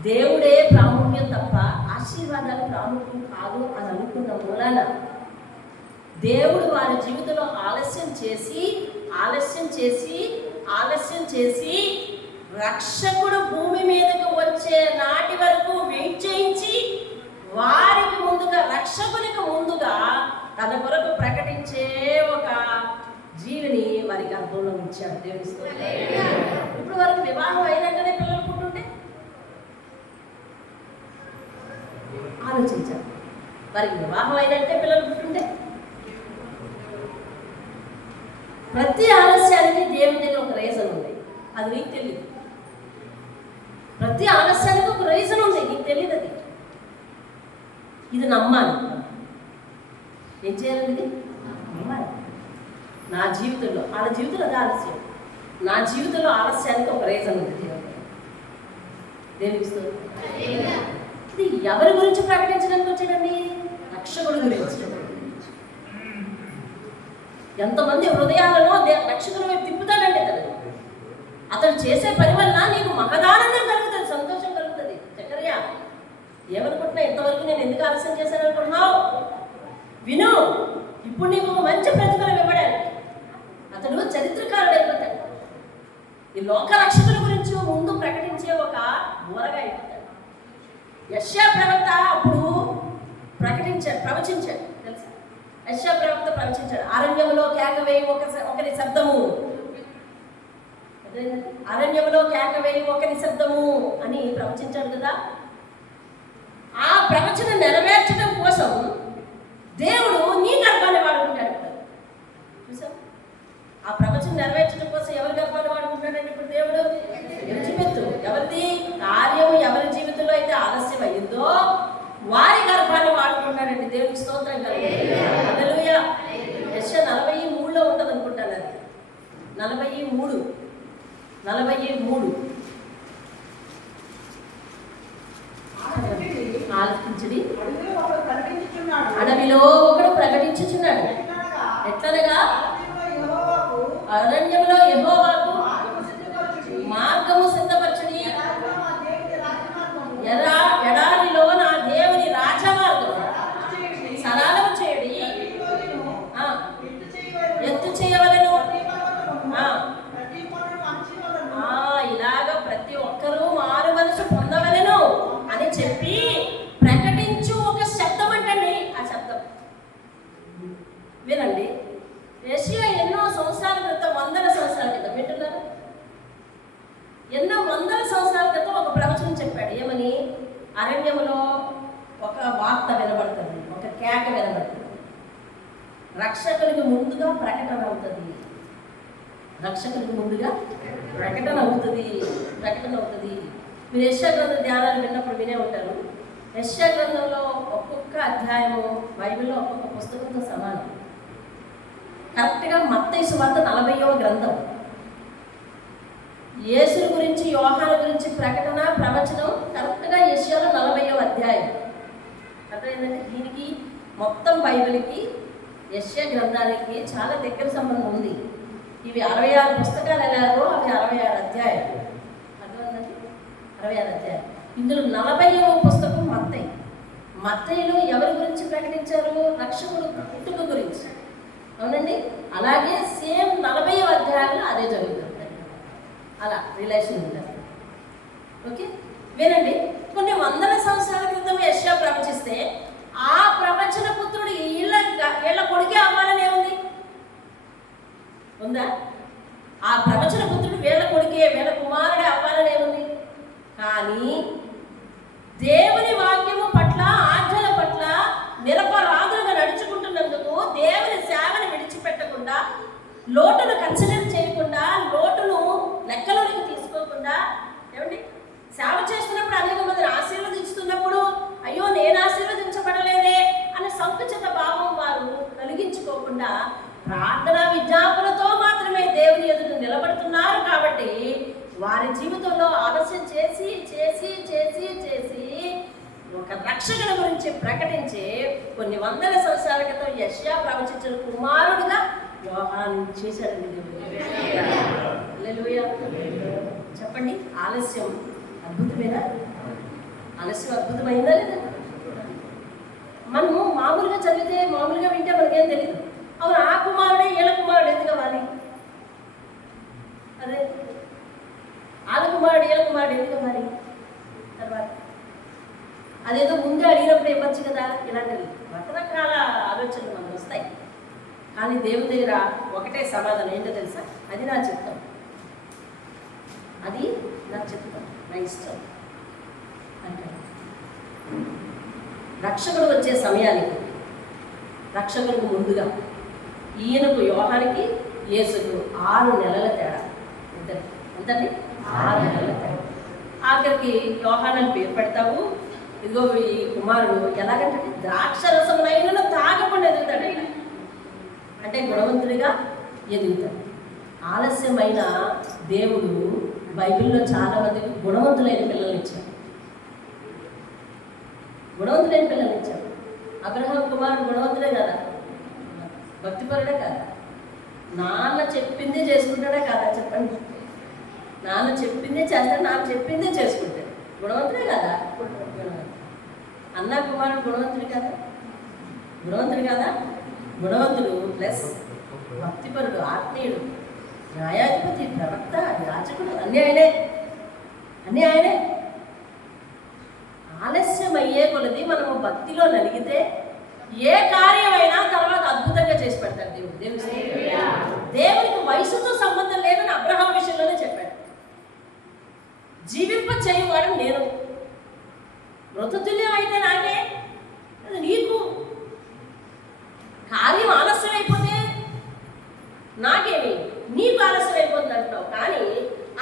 దేవుడే ప్రాముఖ్యం తప్ప ఆశీర్వాదాలు ప్రాముఖ్యం కాదు అని అనుకున్న మూలాన దేవుడు వారి జీవితంలో ఆలస్యం చేసి రక్షకుడు భూమి మీదకు వచ్చే నాటి వరకు వెయిట్ చేయించి వారికి ముందుగా, రక్షకునికి ముందుగా తన కొరకు ప్రకటించే ఒక జీవిని వారి గర్భంలో ఉంచాడు. దేవుని స్తోత్రం. ఇప్పుడు వరకు వివాహం అయినట్టునే పిల్లలు పుట్టుంటే ఆలోచించారు. వారికి వివాహం అయినట్టే పిల్లలు పుట్టుంటే ప్రతి ఆలస్యానికి దేవుని దగ్గర ఒక రీజన్ ఉంది, అది నీకు తెలియదు. ప్రతి ఆలస్యానికి ఒక రీజన్ ఉంది, నీకు తెలియదు. అది ఇది నమ్మాలి. ఏం చేయాలి? ఇది నమ్మాలి. నా జీవితంలో, వాళ్ళ జీవితంలో అది ఆలస్యం, నా జీవితంలో ఆలస్యానికి ఒక రీజన్ ఉంది. దేవునికి స్తోత్రం. ఇది ఎవరి గురించి ప్రకటించడానికి వచ్చాడండి? రక్షకుడి గురించి. ఎంతమంది హృదయాలను రక్షకుల వైపు తిప్పుతాడండి అతను చేసే పని వల్ల నీకు మహదానందం కలుగుతుంది, సంతోషం కలుగుతుంది. జకర్యా ఏమనుకుంటున్నా, ఇంతవరకు నేను ఎందుకు ఆలస్యం చేశాను అనుకుంటున్నావు? విను, ఇప్పుడు నీకు ఒక మంచి ప్రతిఫలం ఇవ్వడానికి ఈ లోక రక్షకుల గురించి ముందు ప్రకటించే ఒక ఊరగా అయిపోతాడు. యెషయా ప్రవక్త అప్పుడు ప్రవచించాడు తెలుసా? యెషయా ప్రవక్త ప్రవచించాడు, అరణ్యంలో కేక వేయి ఒకరి శబ్దము, అరణ్యంలో కేక వేయి ఒకరి శబ్దము అని ప్రవచించాడు కదా. ఆ ప్రవచన నెరవేర్చడం కోసం దేవుడు నీ గర్భాన్ని వాడుకుంటాడు. చూసా, ఆ ప్రవచనం నెరవేర్చడం కోసం ఎవరి గర్భాన్ని వాడుకుంటాడండి ఇప్పుడు దేవుడు? ఎలిజబెత్. ఎవరిది కార్యము ఎవరి జీవితంలో అయితే ఆలస్యం అయ్యిందో వారి గర్భాన్ని వాడుకుంటాడండి. దేవుడికి స్తోత్రం కలుగుతుంది. హల్లెలూయా. యెషయా 43లో ఉంటుంది అనుకుంటాను. అది 43 ఆలకించుడి, అడవిలో ఒకడు ప్రకటించుచున్నాడు. ఎట్లనగా అరణ్యంలో యెహోవాకు మార్గము సిద్ధపరచుడి, ఎడారిలో నా దేవుని రాజమార్గం సరళము చేయడి, ఎత్తు చేయవలెను. ఇలాగ ప్రతి ఒక్కరూ మారు మనసు పొందవలెను అని చెప్పి ప్రకటించు ఒక శబ్దం అంటండి. ఆ శబ్దం వినండి. యెషయా ఎన్నో సంవత్సరాల క్రితం, వందల సంవత్సరాల క్రితం, వింటున్నారు, ఎన్నో వందల సంవత్సరాల క్రితం ఒక ప్రవచనం చెప్పాడు. ఏమని? అరణ్యంలో ఒక వార్త వినబడుతుంది, ఒక కేక వినబడుతుంది, రక్షకునికి ముందుగా ప్రకటన అవుతుంది, రక్షకునికి ముందుగా ప్రకటన అవుతుంది. మీరు యెషయా గ్రంథం ధ్యానాలు విన్నప్పుడు వినే ఉంటారు. యెషయా గ్రంథంలో ఒక్కొక్క అధ్యాయము బైబిల్లో ఒక్కొక్క పుస్తకంతో సమానం. కరెక్ట్గా మత్తయి సువార్త 40వ గ్రంథం. యేసు గురించి, యోహాను గురించి ప్రకటన ప్రవచనం కరెక్ట్గా యెషయాలో 40వ అధ్యాయం. అర్థమైందంటే దీనికి మొత్తం బైబిల్కి యెషయా గ్రంథానికి చాలా దగ్గర సంబంధం ఉంది. ఇవి 66 పుస్తకాలు ఎలాగో అవి 66 అధ్యాయాలు. అర్థమైందండి? 66 అధ్యాయాలు. ఇందులో 40వ పుస్తకం మత్తయిలో ఎవరి గురించి ప్రకటించారు? రక్షకుడు పుట్టుక గురించి. అవునండి. అలాగే సేమ్ 40వ అధ్యాయంలో అదే జరుగుతుంది. అలా రిలేషన్ ఉంటుంది. ఓకే, వినండి. కొన్ని వందల సంవత్సరాల క్రితం యెషయా ప్రవచిస్తే ఆ ప్రవచన పుత్రుడు వీళ్ళ కొడుకే అవ్వాలనే ఉందా? ఆ ప్రవచన పుత్రుడు వీళ్ళ కొడుకే, వీళ్ళ కుమారుడే అవ్వాలనే ఉంది. కానీ దేవుని వాక్యము పట్ల, ఆజ్ఞల పట్ల నిరపరాధులుగా నడుచుకుంటున్నందుకు దేవుని సేవను విడిచిపెట్టకుండా, లోటును కన్సిడర్ చేయకుండా, లోటును లెక్కలోనికి తీసుకోకుండా, ఏమండి సేవ చేస్తున్నప్పుడు అనేక మందిని ఆశీర్వదిస్తున్నప్పుడు అయ్యో నేను ఆశీర్వదించబడలేదే అనే సంకుచిత భావం వారు కలిగించుకోకుండా ప్రార్థన విజ్ఞాపనతో మాత్రమే దేవుని ఎదుట నిలబడుతున్నారు. కాబట్టి వారి జీవితంలో ఆలస్యం చేసి చేసి చేసి చేసి ఒక రక్షకుల గురించి ప్రకటించి కొన్ని వందల సంవత్సరాల క్రితం యెషయా ప్రవచించిన కుమారుడుగా యోహాను చేశాడండి దేవుడు. హల్లెలూయా. చెప్పండి, ఆలస్యం అద్భుతమేనా? ఆలస్యం అద్భుతమైందా లేదా? మనము మామూలుగా చదివితే, మామూలుగా వింటే మనకేం తెలియదు. అవును, ఆ కుమారుడే వీళ్ళ కుమారుడు ఎందుకు అవ్వాలి? అదే వాళ్ళ కుమారుడు వీళ్ళ కుమారుడు ఎందుకు అవ్వాలి? తర్వాత అదేదో ముందే అడిగినప్పుడు ఇవ్వచ్చు కదా. ఇలాంటివి రకరకాల ఆలోచనలు మనకు వస్తాయి. కానీ దేవుని దగ్గర ఒకటే సమాధానం. ఏంటో తెలుసా? అది నా చిత్తం, అది నా చిత్తం, నా ఇష్టం అంటే. రక్షకుడు వచ్చే సమయానికి, రక్షకుడికి ముందుగా ఈయనకు యోహానికి యేసుకు 6 నెలల తేడా. ఎంతండి? 6 నెలల తేడా. ఆఖరికి యోహానని పేరు పెడతావు. ఇదిగో ఈ కుమారుడు ఎలాగంటే ద్రాక్షరసమునైనా తాగకుండా ఎదుగుతాడు. అంటే గుణవంతుడిగా ఎదుగుతాడు. ఆలస్యమైన దేవుడు బైబిల్లో చాలా మందికి గుణవంతులైన పిల్లలు ఇచ్చాడు. గుణవంతులైన పిల్లలు ఇచ్చాడు. అబ్రహాం కుమారుడు గుణవంతుడే కదా, భక్తిపరుడే కదా. నాన్న చెప్పిందే చేసుకుంటాడే కదా? చెప్పండి. నాన్న చెప్పిందే చేస్తాడు, నాన్న చెప్పిందే చేసుకుంటాడు. గుణవంతుడే కదా. అన్న కుమారుడు గుణవంతుడు కదా, గుణవంతుడు కదా. గుణవంతుడు ప్లస్ భక్తిపరుడు, ఆత్మీయుడు. న్యాయాధిపతి, ప్రవక్త, యాజకుడు అన్నీ ఆయనే, అన్నీ ఆయనే. ఆలస్యం అయ్యే కొలది మనము భక్తిలో నలిగితే ఏ కార్యమైనా తర్వాత అద్భుతంగా చేసి పెడతాడు దేవుడు. దేవునికి వయసుతో సంబంధం లేదని అబ్రహాం విషయంలోనే చెప్పాడు. జీవింప చేయవాడు నేను, మృతతుల్యం అయితే నాకే, అది నీకు. కార్యం ఆలస్యం అయిపోతే నాకేమి, నీకు ఆలస్యం అయిపోతుంది అంటున్నావు. కానీ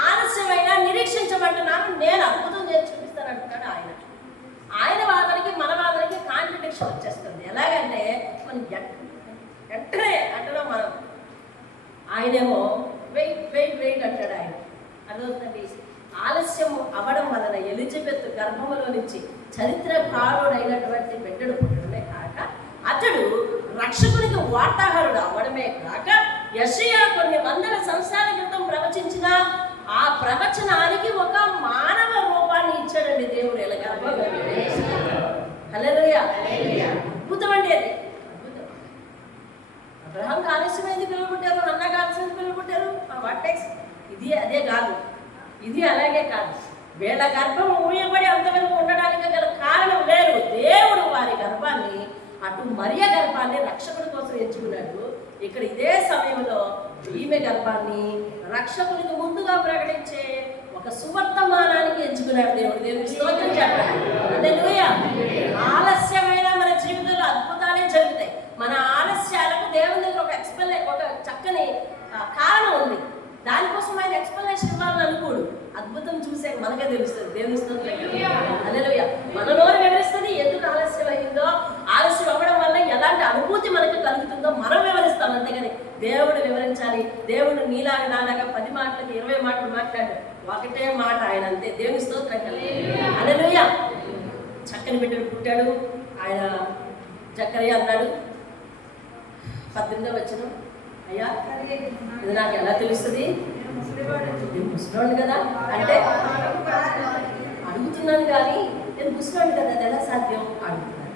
ఆలస్యమైనా నిరీక్షించబడ్డాను, నేను అద్భుతం చేసి చూపిస్తాను అంటున్నాడు ఆయన. ఆయన వాదనకి మన వాదనకి కాంట్రడిక్షన్ వచ్చేస్తుంది. ఎలాగంటే మనం వెంటనే అంటున్నాం మనం, ఆయనేమో వెయిట్ వెయిట్ వెయిట్ అంటాడు ఆయన. అర్థమవుతుంది. ఆలస్యం అవ్వడం వలన ఎలిజబెత్ గర్భములో నుంచి చరిత్రకారుడైనటువంటి బిడ్డడు పుట్టడమే కాక అతడు రక్షకునికి వార్తాహరుడు అవ్వడమే కాక యెషయా కొన్ని వందల సంవత్సరాల క్రితం ప్రవచించిన ఆ ప్రవచనానికి ఒక మానవ రూపాన్ని ఇచ్చాడండి దేవుడు. ఇలా గర్భంలో హల్లెలూయా, అద్భుతం అండి అది. అద్భుతం. అబ్రహాం ఆలస్యమైంది పిల్లలు పుట్టారు, అన్నకు ఆలస్యమైంది పిల్లలు పుట్టారు. What next? ఇది అదే కాదు, ఇది అలాగే కాదు. వీళ్ళ గర్భం ఊయబడి అంతవరకు ఉండడానికి గల కారణం వేరు. దేవుడు వారి గర్భాన్ని, అటు మరియ గర్భాన్ని రక్షకుడి కోసం ఎంచుకున్నాడు. ఇక్కడ ఇదే సమయంలో ఈమె గర్భాన్ని రక్షకునికి ముందుగా ప్రకటించే ఒక సువర్తమానానికి ఎంచుకున్నాడు దేవుడు. దేవుడి స్తోత్రం చెప్పండి. హల్లెలూయా. ఆలస్యమైన మన జీవితంలో అద్భుతాలే జరుగుతాయి. మన ఆలస్యాలకు దేవుని దగ్గర ఒక చక్కని కారణం ఉంది. దానికోసం ఆయన ఎక్స్ప్లెనేషన్ ఇవ్వాలని అనుకోడు. అద్భుతం చూసే మనకే తెలుస్తుంది. దేవుని స్తోత్రం. హల్లెలూయా. మన నోరు వివరిస్తుంది ఎందుకు ఆలస్యం అయిందో, ఆలస్యం అవ్వడం వల్ల ఎలాంటి అనుభూతి మనకు కలుగుతుందో మనం వివరిస్తాం. అంతేగాని దేవుడు వివరించాలి. దేవుడు నీలాగా నాలాగా 10 మాటలకి 20 మాటలు మాట్లాడు, ఒకటే మాట ఆయన, అంతే. దేవుని స్తోత్రం. హల్లెలూయా. చక్కని బిడ్డడు పుట్టాడు ఆయన. జకరియా అన్నాడు 18వ వచనం, అయ్యా ఇది నాకు ఎలా తెలుస్తుంది, నేను ముసలోడు కదా అంటే, అడుగుతున్నాను కానీ నేను ముసలోడు కదా, అది ఎలా సాధ్యం అడుగుతున్నాను.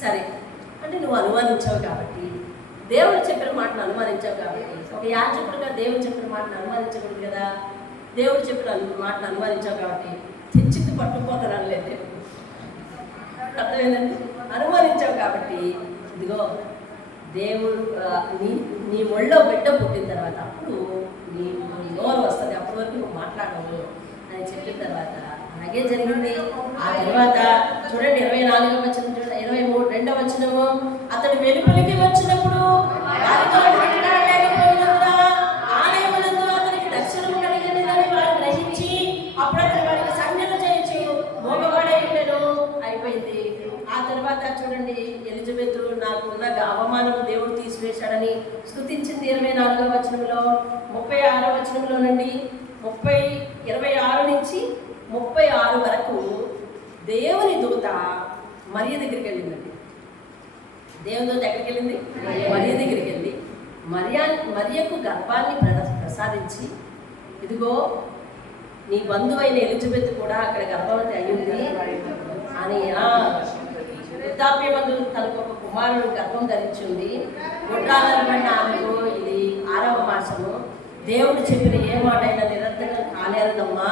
సరే అంటే నువ్వు అనుమానించావు కాబట్టి, దేవుడు చెప్పిన మాటను అనుమానించావు కాబట్టి, ఒక యాజకుడిగా దేవుడు చెప్పిన మాటను అనుమానించకూడదు కదా. దేవుడు చెప్పిన మాటను అనుమానించావు కాబట్టి తెచ్చికి పట్టుకుపోతాను లేదు. అర్థమైందండి. అనుమానించావు కాబట్టి ఇదిగో దేవుడు నీ ఒళ్ళో బిడ్డ పుట్టిన తర్వాత అప్పుడు నీ నోరు వస్తుంది, అప్పటి వరకు నువ్వు మాట్లాడవు అని చెప్పిన తర్వాత అలాగే జరిగింది. ఆ తర్వాత చూడండి 24వ వచనం, 22వ వచనము, అతడు వెలుపలికి వచ్చినప్పుడు ఆలయమునందు అతనికి దర్శనం కలిగినదని వారు గ్రహించి అప్పుడు అతను వారికి సంజ్ఞలు చేయొచ్చు మోగవాడైండెను. అయిపోయింది. ఆ తర్వాత చూడండి ఎలిజబెత్ నాకు ఉన్న అవమానం దేవుడు తీసివేశాడని స్తుతించింది. 24వ వచనంలో, 36వ వచనంలో నుండి 26 నుంచి 36 వరకు దేవుని దూత మరియ దగ్గరికి వెళ్ళిందండి. దేవుని దూత ఎక్కడికి వెళ్ళింది? మరియ దగ్గరికి వెళ్ళి మరియకు గర్భాన్ని ప్రసాదించి, ఇదిగో నీ బంధువైన ఎలిజబెత్ కూడా అక్కడ గర్భవతి అయ్యింది అని, వృద్ధాప్యమందు తనకు ఒక కుమారుడు గర్భం ధరించింది. గుడ్రాలన్నమాట ఆమెకు ఇది 6వ మాసము. దేవుడు చెప్పిన ఏ మాట అయినా నిరంతరం కాలేదమ్మా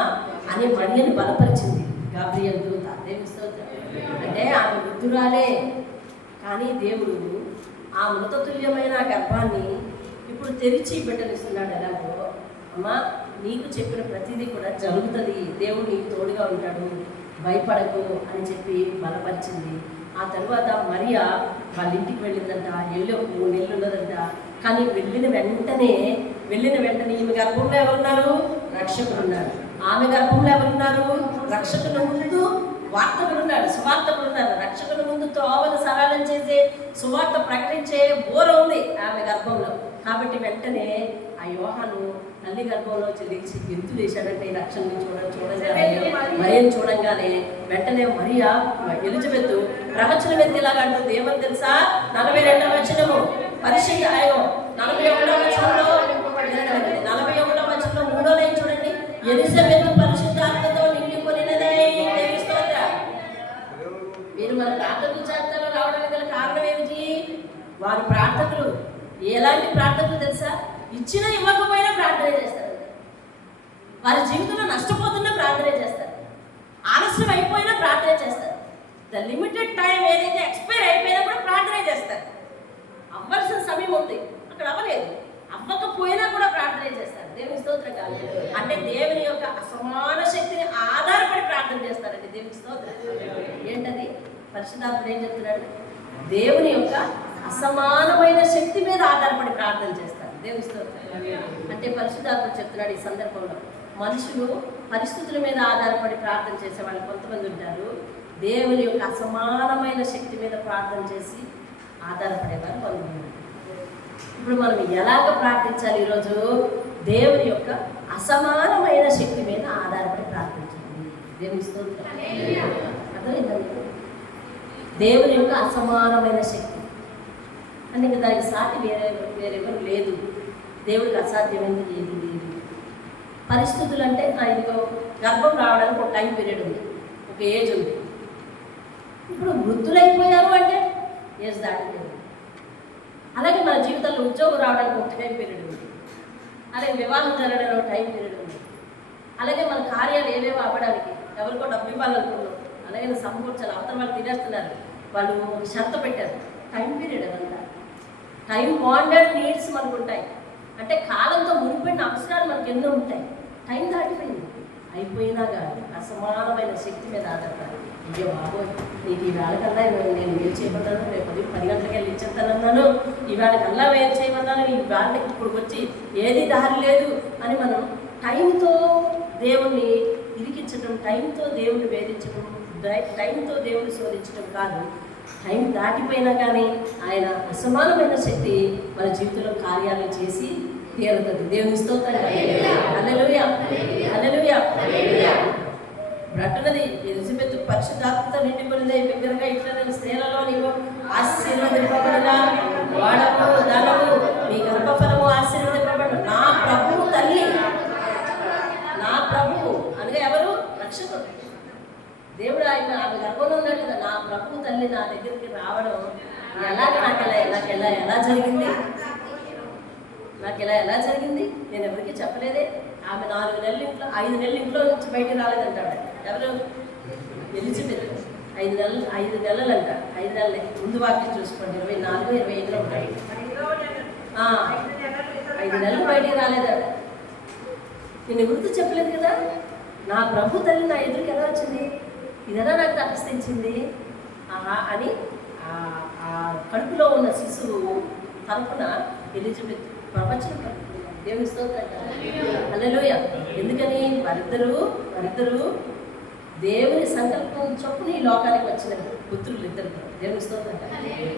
అని మరియను బలపరిచింది గాబ్రియల్ దూత. దేవుని స్తోత్రం. అంటే ఆమె వృద్ధురాలే, కానీ దేవుడు ఆ మృతతుల్యమైన గర్భాన్ని ఇప్పుడు తెరిచి బిడ్డనిస్తున్నాడు. ఎలాగో అమ్మా నీకు చెప్పిన ప్రతిదీ కూడా జరుగుతుంది, దేవుడు నీకు తోడుగా ఉంటాడు, భయపడకు అని చెప్పి బలపరిచింది. ఆ తర్వాత మరియా వాళ్ళ ఇంటికి వెళ్ళిందంట. 3 నెలలు ఉన్నదంట. కానీ వెళ్ళిన వెంటనే ఈమె గర్భంలో ఎవరున్నారు? రక్షకుడు ఉన్నారు. ఆమె గర్భంలో ఎవరున్నారు? రక్షకుల ముందు వార్తకులు ఉన్నారు, సువార్తకులు ఉన్నారు. రక్షకుల ముందు తోవను సరళం చేసే, సువార్త ప్రకటించే బోర ఉంది ఆమె గర్భంలో. కాబట్టి వెంటనే ఆ యోహాను తల్లి గర్భంలో చెల్లించి గెంతులు వేశాడంటే రక్షణని చూడగానే మరియను చూడంగానే వెంటనే మరియా ఎలిజబెత్ ప్రవచనం ఎత్తిలాగా అంటుంది. ఏమని తెలుసా? 42వ వచనము పరిశుద్ధ 41వ వచనంలో 41వ వచనంలో 3వ లైన్ చూడండి. ఎలిజబెత్ పరిశుద్ధాత్మతో నిండికొనినదై. మీరు మన ప్రార్థన జాబితాలో రావడానికి గల కారణం ఏమిటి? వారి ప్రార్థనలు ఎలాంటి ప్రార్థనలు తెలుసా? ఇచ్చినా ఇవ్వకపోయినా ప్రార్థన చేస్తారు. వారి జీవితంలో నష్టపోతున్నా ప్రార్థన చేస్తారు. ఆలస్యం అయిపోయినా ప్రార్థన చేస్తారు. ద లిమిటెడ్ టైం ఏదైతే ఎక్స్పైర్ అయిపోయినా కూడా ప్రార్థన చేస్తారు. అవ్వాల్సిన సమయం ఉంది, అక్కడ అవ్వలేదు, అవ్వకపోయినా కూడా ప్రార్థన చేస్తారు. దేవుని స్తోత్రం కాదు అంటే దేవుని యొక్క అసమాన శక్తిని ఆధారపడి ప్రార్థన చేస్తారండి. దేవుని స్తోత్రం. ఏంటది? పరిశుద్ధాత్ముడు ఏం చెప్తున్నాడు? దేవుని యొక్క అసమానమైన శక్తి మీద ఆధారపడి ప్రార్థన చేస్తారు. దేవుని స్తోత్రం. అంటే పరిశుద్ధాత్ముడు చెప్తున్నాడు ఈ సందర్భంలో, మనుషులు పరిస్థితుల మీద ఆధారపడి ప్రార్థన చేసే వాళ్ళు కొంతమంది ఉంటారు. దేవుని యొక్క అసమానమైన శక్తి మీద ప్రార్థన చేసి ఆధారపడేవారు కొంతమంది. ఇప్పుడు మనం ఎలాగ ప్రార్థించాలి? ఈరోజు దేవుని యొక్క అసమానమైన శక్తి మీద ఆధారపడి ప్రార్థించాలి. దేవుని స్తోత్రం. అర్థమైందండి? దేవుని యొక్క అసమానమైన శక్తి అంటే ఇంకా దానికి సాటి వేరెవరు లేదు. దేవుడికి అసాధ్యమైనది ఏది లేదు. పరిస్థితులు అంటే ఇదిగో గర్భం రావడానికి ఒక టైం పీరియడ్ ఉంది, ఒక ఏజ్ ఉంది. ఇప్పుడు వృద్ధులైపోయారు అంటే ఏజ్ దాటిపోయింది. అలాగే మన జీవితంలో ఉద్యోగం రావడానికి ఒక టైం పీరియడ్ ఉంది, అలాగే వివాహం జరగడానికి ఒక టైం పీరియడ్ ఉంది, అలాగే మన కార్యాలు ఏవేవో అవ్వడానికి ఎవరికో డబ్బు ఇవ్వాలనుకున్నాం, అలాగే సమకూర్చాలి, అవతల వాళ్ళు తినేస్తున్నారు, వాళ్ళు ఒక షరతు పెట్టారు, టైం పీరియడ్ అదంతా. టైం బాండెడ్ నీడ్స్ మనకు ఉంటాయి. అంటే కాలంతో మునిపోయిన అవసరాలు మనకు ఎన్నో ఉంటాయి. టైం దాటిపోయింది, అయిపోయినా కానీ అసమానమైన శక్తి మీద ఆధారపడాలి. అయ్యో బాబోయ్, నీకు ఈ వేళకల్లా నేను ఏం చేయమన్నాను, రేపు 10 గంటలకి వెళ్ళి ఇచ్చేస్తానన్నాను, ఈ వేళకల్లా ఏం చేయమన్నాను, ఈ వేళకి ఇప్పుడు వచ్చి ఏది దారి లేదు అని మనం టైంతో దేవుణ్ణి ఇరికించడం, టైంతో దేవుణ్ణి వేధించడం, టైంతో దేవుణ్ణి శోధించడం కాదు. టైం దాటిపోయినా కానీ ఆయన అసమానమైన శక్తి మన జీవితంలో కార్యాలు చేసి తీరుతుంది. దేవుని స్తోత్రం. హల్లెలూయా, హల్లెలూయా. అంటున్నది ఎలిజబెత్ పరిశుద్ధాత్మతో నిండిపోయింది బిగ్గరగా, ఇట్లా నేను స్త్రీలలో నీవు ఆశీర్వదింపబడిన వాడము ధనము, నీ గర్భఫలము ఆశీర్వదింపబడిన నా ప్రభువు తల్లి. నా ప్రభువు అనగా ఎవరు? రక్షకుడు దేవుడు. ఆయన ఆమె గర్భంలో ఉన్నాడు కదా. నా ప్రభువు తల్లి నా దగ్గరికి రావడం ఎలా జరిగింది? నాకు ఎలా జరిగింది? నేను ఎవరికి చెప్పలేదే. ఆమె 4 నెలల ఇంట్లో 5 నెలల ఇంట్లో నుంచి బయటికి రాలేదంటాడు. ఎవరు? ఎలిజబెత్. 5 నెలలు అంట. 5 నెలలే. ముందు వాక్యం చూసుకోండి, 24, 25లో ఉంటాయి. 5 నెలలు బయటికి రాలేదట. నేను ఎవరితో చెప్పలేదు కదా. నా ప్రభు తల్లి నా ఎదురుకి ఎలా వచ్చింది? ఇదెలా నాకు తటస్థించింది అని ఆ కడుపులో ఉన్న శిశువు తరపున ఎలిజబెత్ ప్రవచనం పడుతుంది. దేవుని స్తోత్రం. హల్లెలూయా. ఎందుకని? వారిద్దరూ దేవుని సంకల్పం చొప్పున ఈ లోకానికి వచ్చిన పుత్రులు ఇద్దరు. దేవుని స్తోత్రం.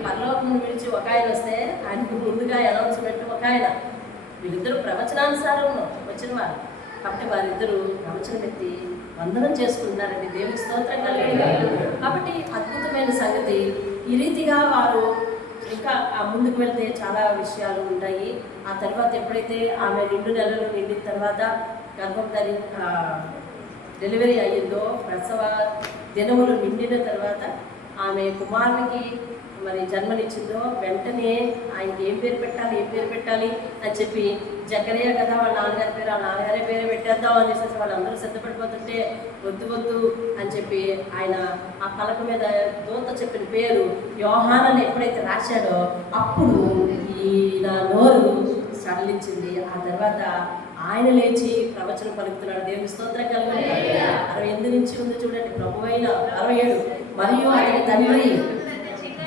పరలోకం విడిచి ఒక ఆయన వస్తే ఆయనకు ముందుగా అనౌన్స్మెంట్ ఒక ఆయన. వీళ్ళిద్దరూ ప్రవచనానుసారం వచ్చిన వారు కాబట్టి వారిద్దరూ ప్రవచనం ఎత్తి వందనం చేసుకుంటున్నారండి. దేవుని స్తోత్రం కలిగింది. కాబట్టి అద్భుతమైన సంగతి. ఈ రీతిగా వారు ఇంకా ముందుకు వెళ్తే చాలా విషయాలు ఉంటాయి. ఆ తర్వాత ఎప్పుడైతే ఆమె 2 నెలలు నిండిన తర్వాత గర్భం డెలివరీ అయ్యిందో, ప్రసవ దినములు నిండిన తర్వాత ఆమె కుమారునికి మరి జన్మనిచ్చిందో, వెంటనే ఆయనకి ఏం పేరు పెట్టాలి అని చెప్పి జకరియా కదా వాళ్ళ నాన్నగారి పేరు, ఆ నాన్నగారి పేరే పెట్టేద్దాం అనేసి వాళ్ళందరూ సిద్ధపడిపోతుంటే వద్దు అని చెప్పి ఆయన ఆ పలక మీద దూత చెప్పిన పేరు యోహానని ఎప్పుడైతే రాశాడో అప్పుడు ఈయన నోరు సడలించింది. ఆ తర్వాత ఆయన లేచి ప్రవచనం పలుకుతున్నాడు. దేవుని స్తోత్రం కలుగుతుంది. 68 నుంచి ఉంది చూడండి. ప్రభువైన 67 మరియు ఆయన తండ్రి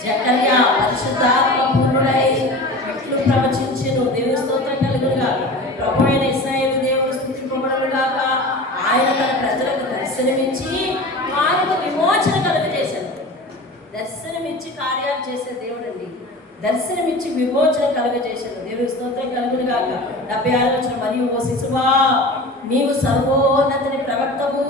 జకరియా పరిశుద్ధాత్మ పూర్ణుడై ఎట్లు ప్రవచించెను. దేవుని స్తోత్రం కలుగునుగా. ప్రభువైన ఇశ్రాయేలు దేవుడు స్తుతింపబడునుగాక. ఆయన తన ప్రజలకు దర్శనమిచ్చి వారికి విమోచన కలుగజేశాడు. దర్శనమిచ్చి కార్యాలు చేసే దేవుడు అండి. దర్శనమిచ్చి విమోచన కలుగజేశాడు. దేవుని స్తోత్రం కలుగునుగాక. 76 వచ్చిన మరియు ఓ శిశువా నీవు సర్వోన్నతిని ప్రవక్తవు,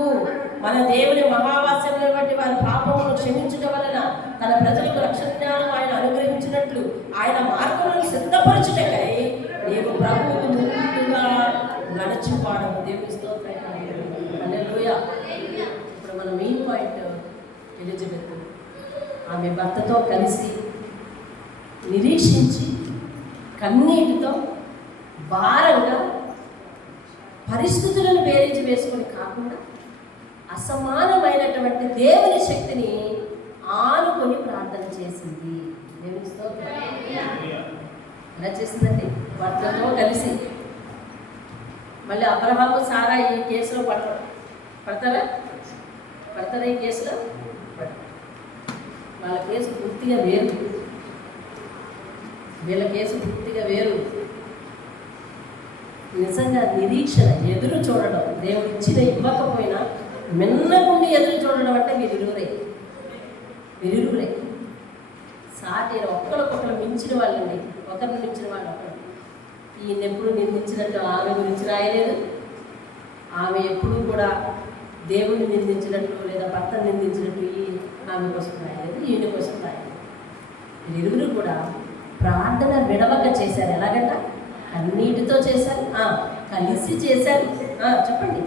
మన దేవుని మహావాస్యములను బట్టి వారి పాపములను క్షమించడం వలన తన ప్రజలకు రక్షణ జ్ఞానం ఆయన అనుగ్రహించినట్లు ఆయన మార్గములను సిద్ధపరచుటకై నీవు ప్రభువుకు ముందుగా నడిచివాడము. దేవుని స్తోత్రం. హల్లెలూయా. ఇప్పుడు మన మెయిన్ పాయింట్ ఎలిజబెత్ ఆమె భర్తతో కలిసి నిరీక్షించి కన్నీటితో భారంగా పరిస్థితులను బేరీజు వేసుకొని కాకుండా అసమానమైనటువంటి దేవుని శక్తిని ఆనుకొని ప్రార్థన చేసింది. దేవుని స్తోత్రం. ఎలా చేసిందండి? భర్తతో కలిసి. మళ్ళీ అబ్రహాము సారా ఈ కేసులో పడతారా ఈ కేసులో? వాళ్ళ కేసు పూర్తిగా వేరు, వీళ్ళ కేసు పూర్తిగా వేరు. నిజంగా నిరీక్షణ, ఎదురు చూడడం, దేవుడు ఇచ్చిన ఇవ్వకపోయినా మిన్నగుండి ఎదురు చూడడం అంటే వీరిరువులే సాటి ఒక్కరికొకరు మించిన వాళ్ళండి. ఒకరిని మించిన వాళ్ళు ఒకరు. ఈయన ఎప్పుడు నిందించినట్టు ఆమె గురించి రాయలేదు. ఆమె ఎప్పుడూ కూడా దేవుడిని నిందించినట్టు లేదా భర్తను నిందించినట్టు ఆమె కోసం రాయలేదు, ఈయన కోసం రాయలేదు. వీరిరువురు కూడా ప్రార్థన విడవక చేశారు. ఎలాగంట? అన్నిటితో చేశారు, కలిసి చేశారు. చెప్పండి.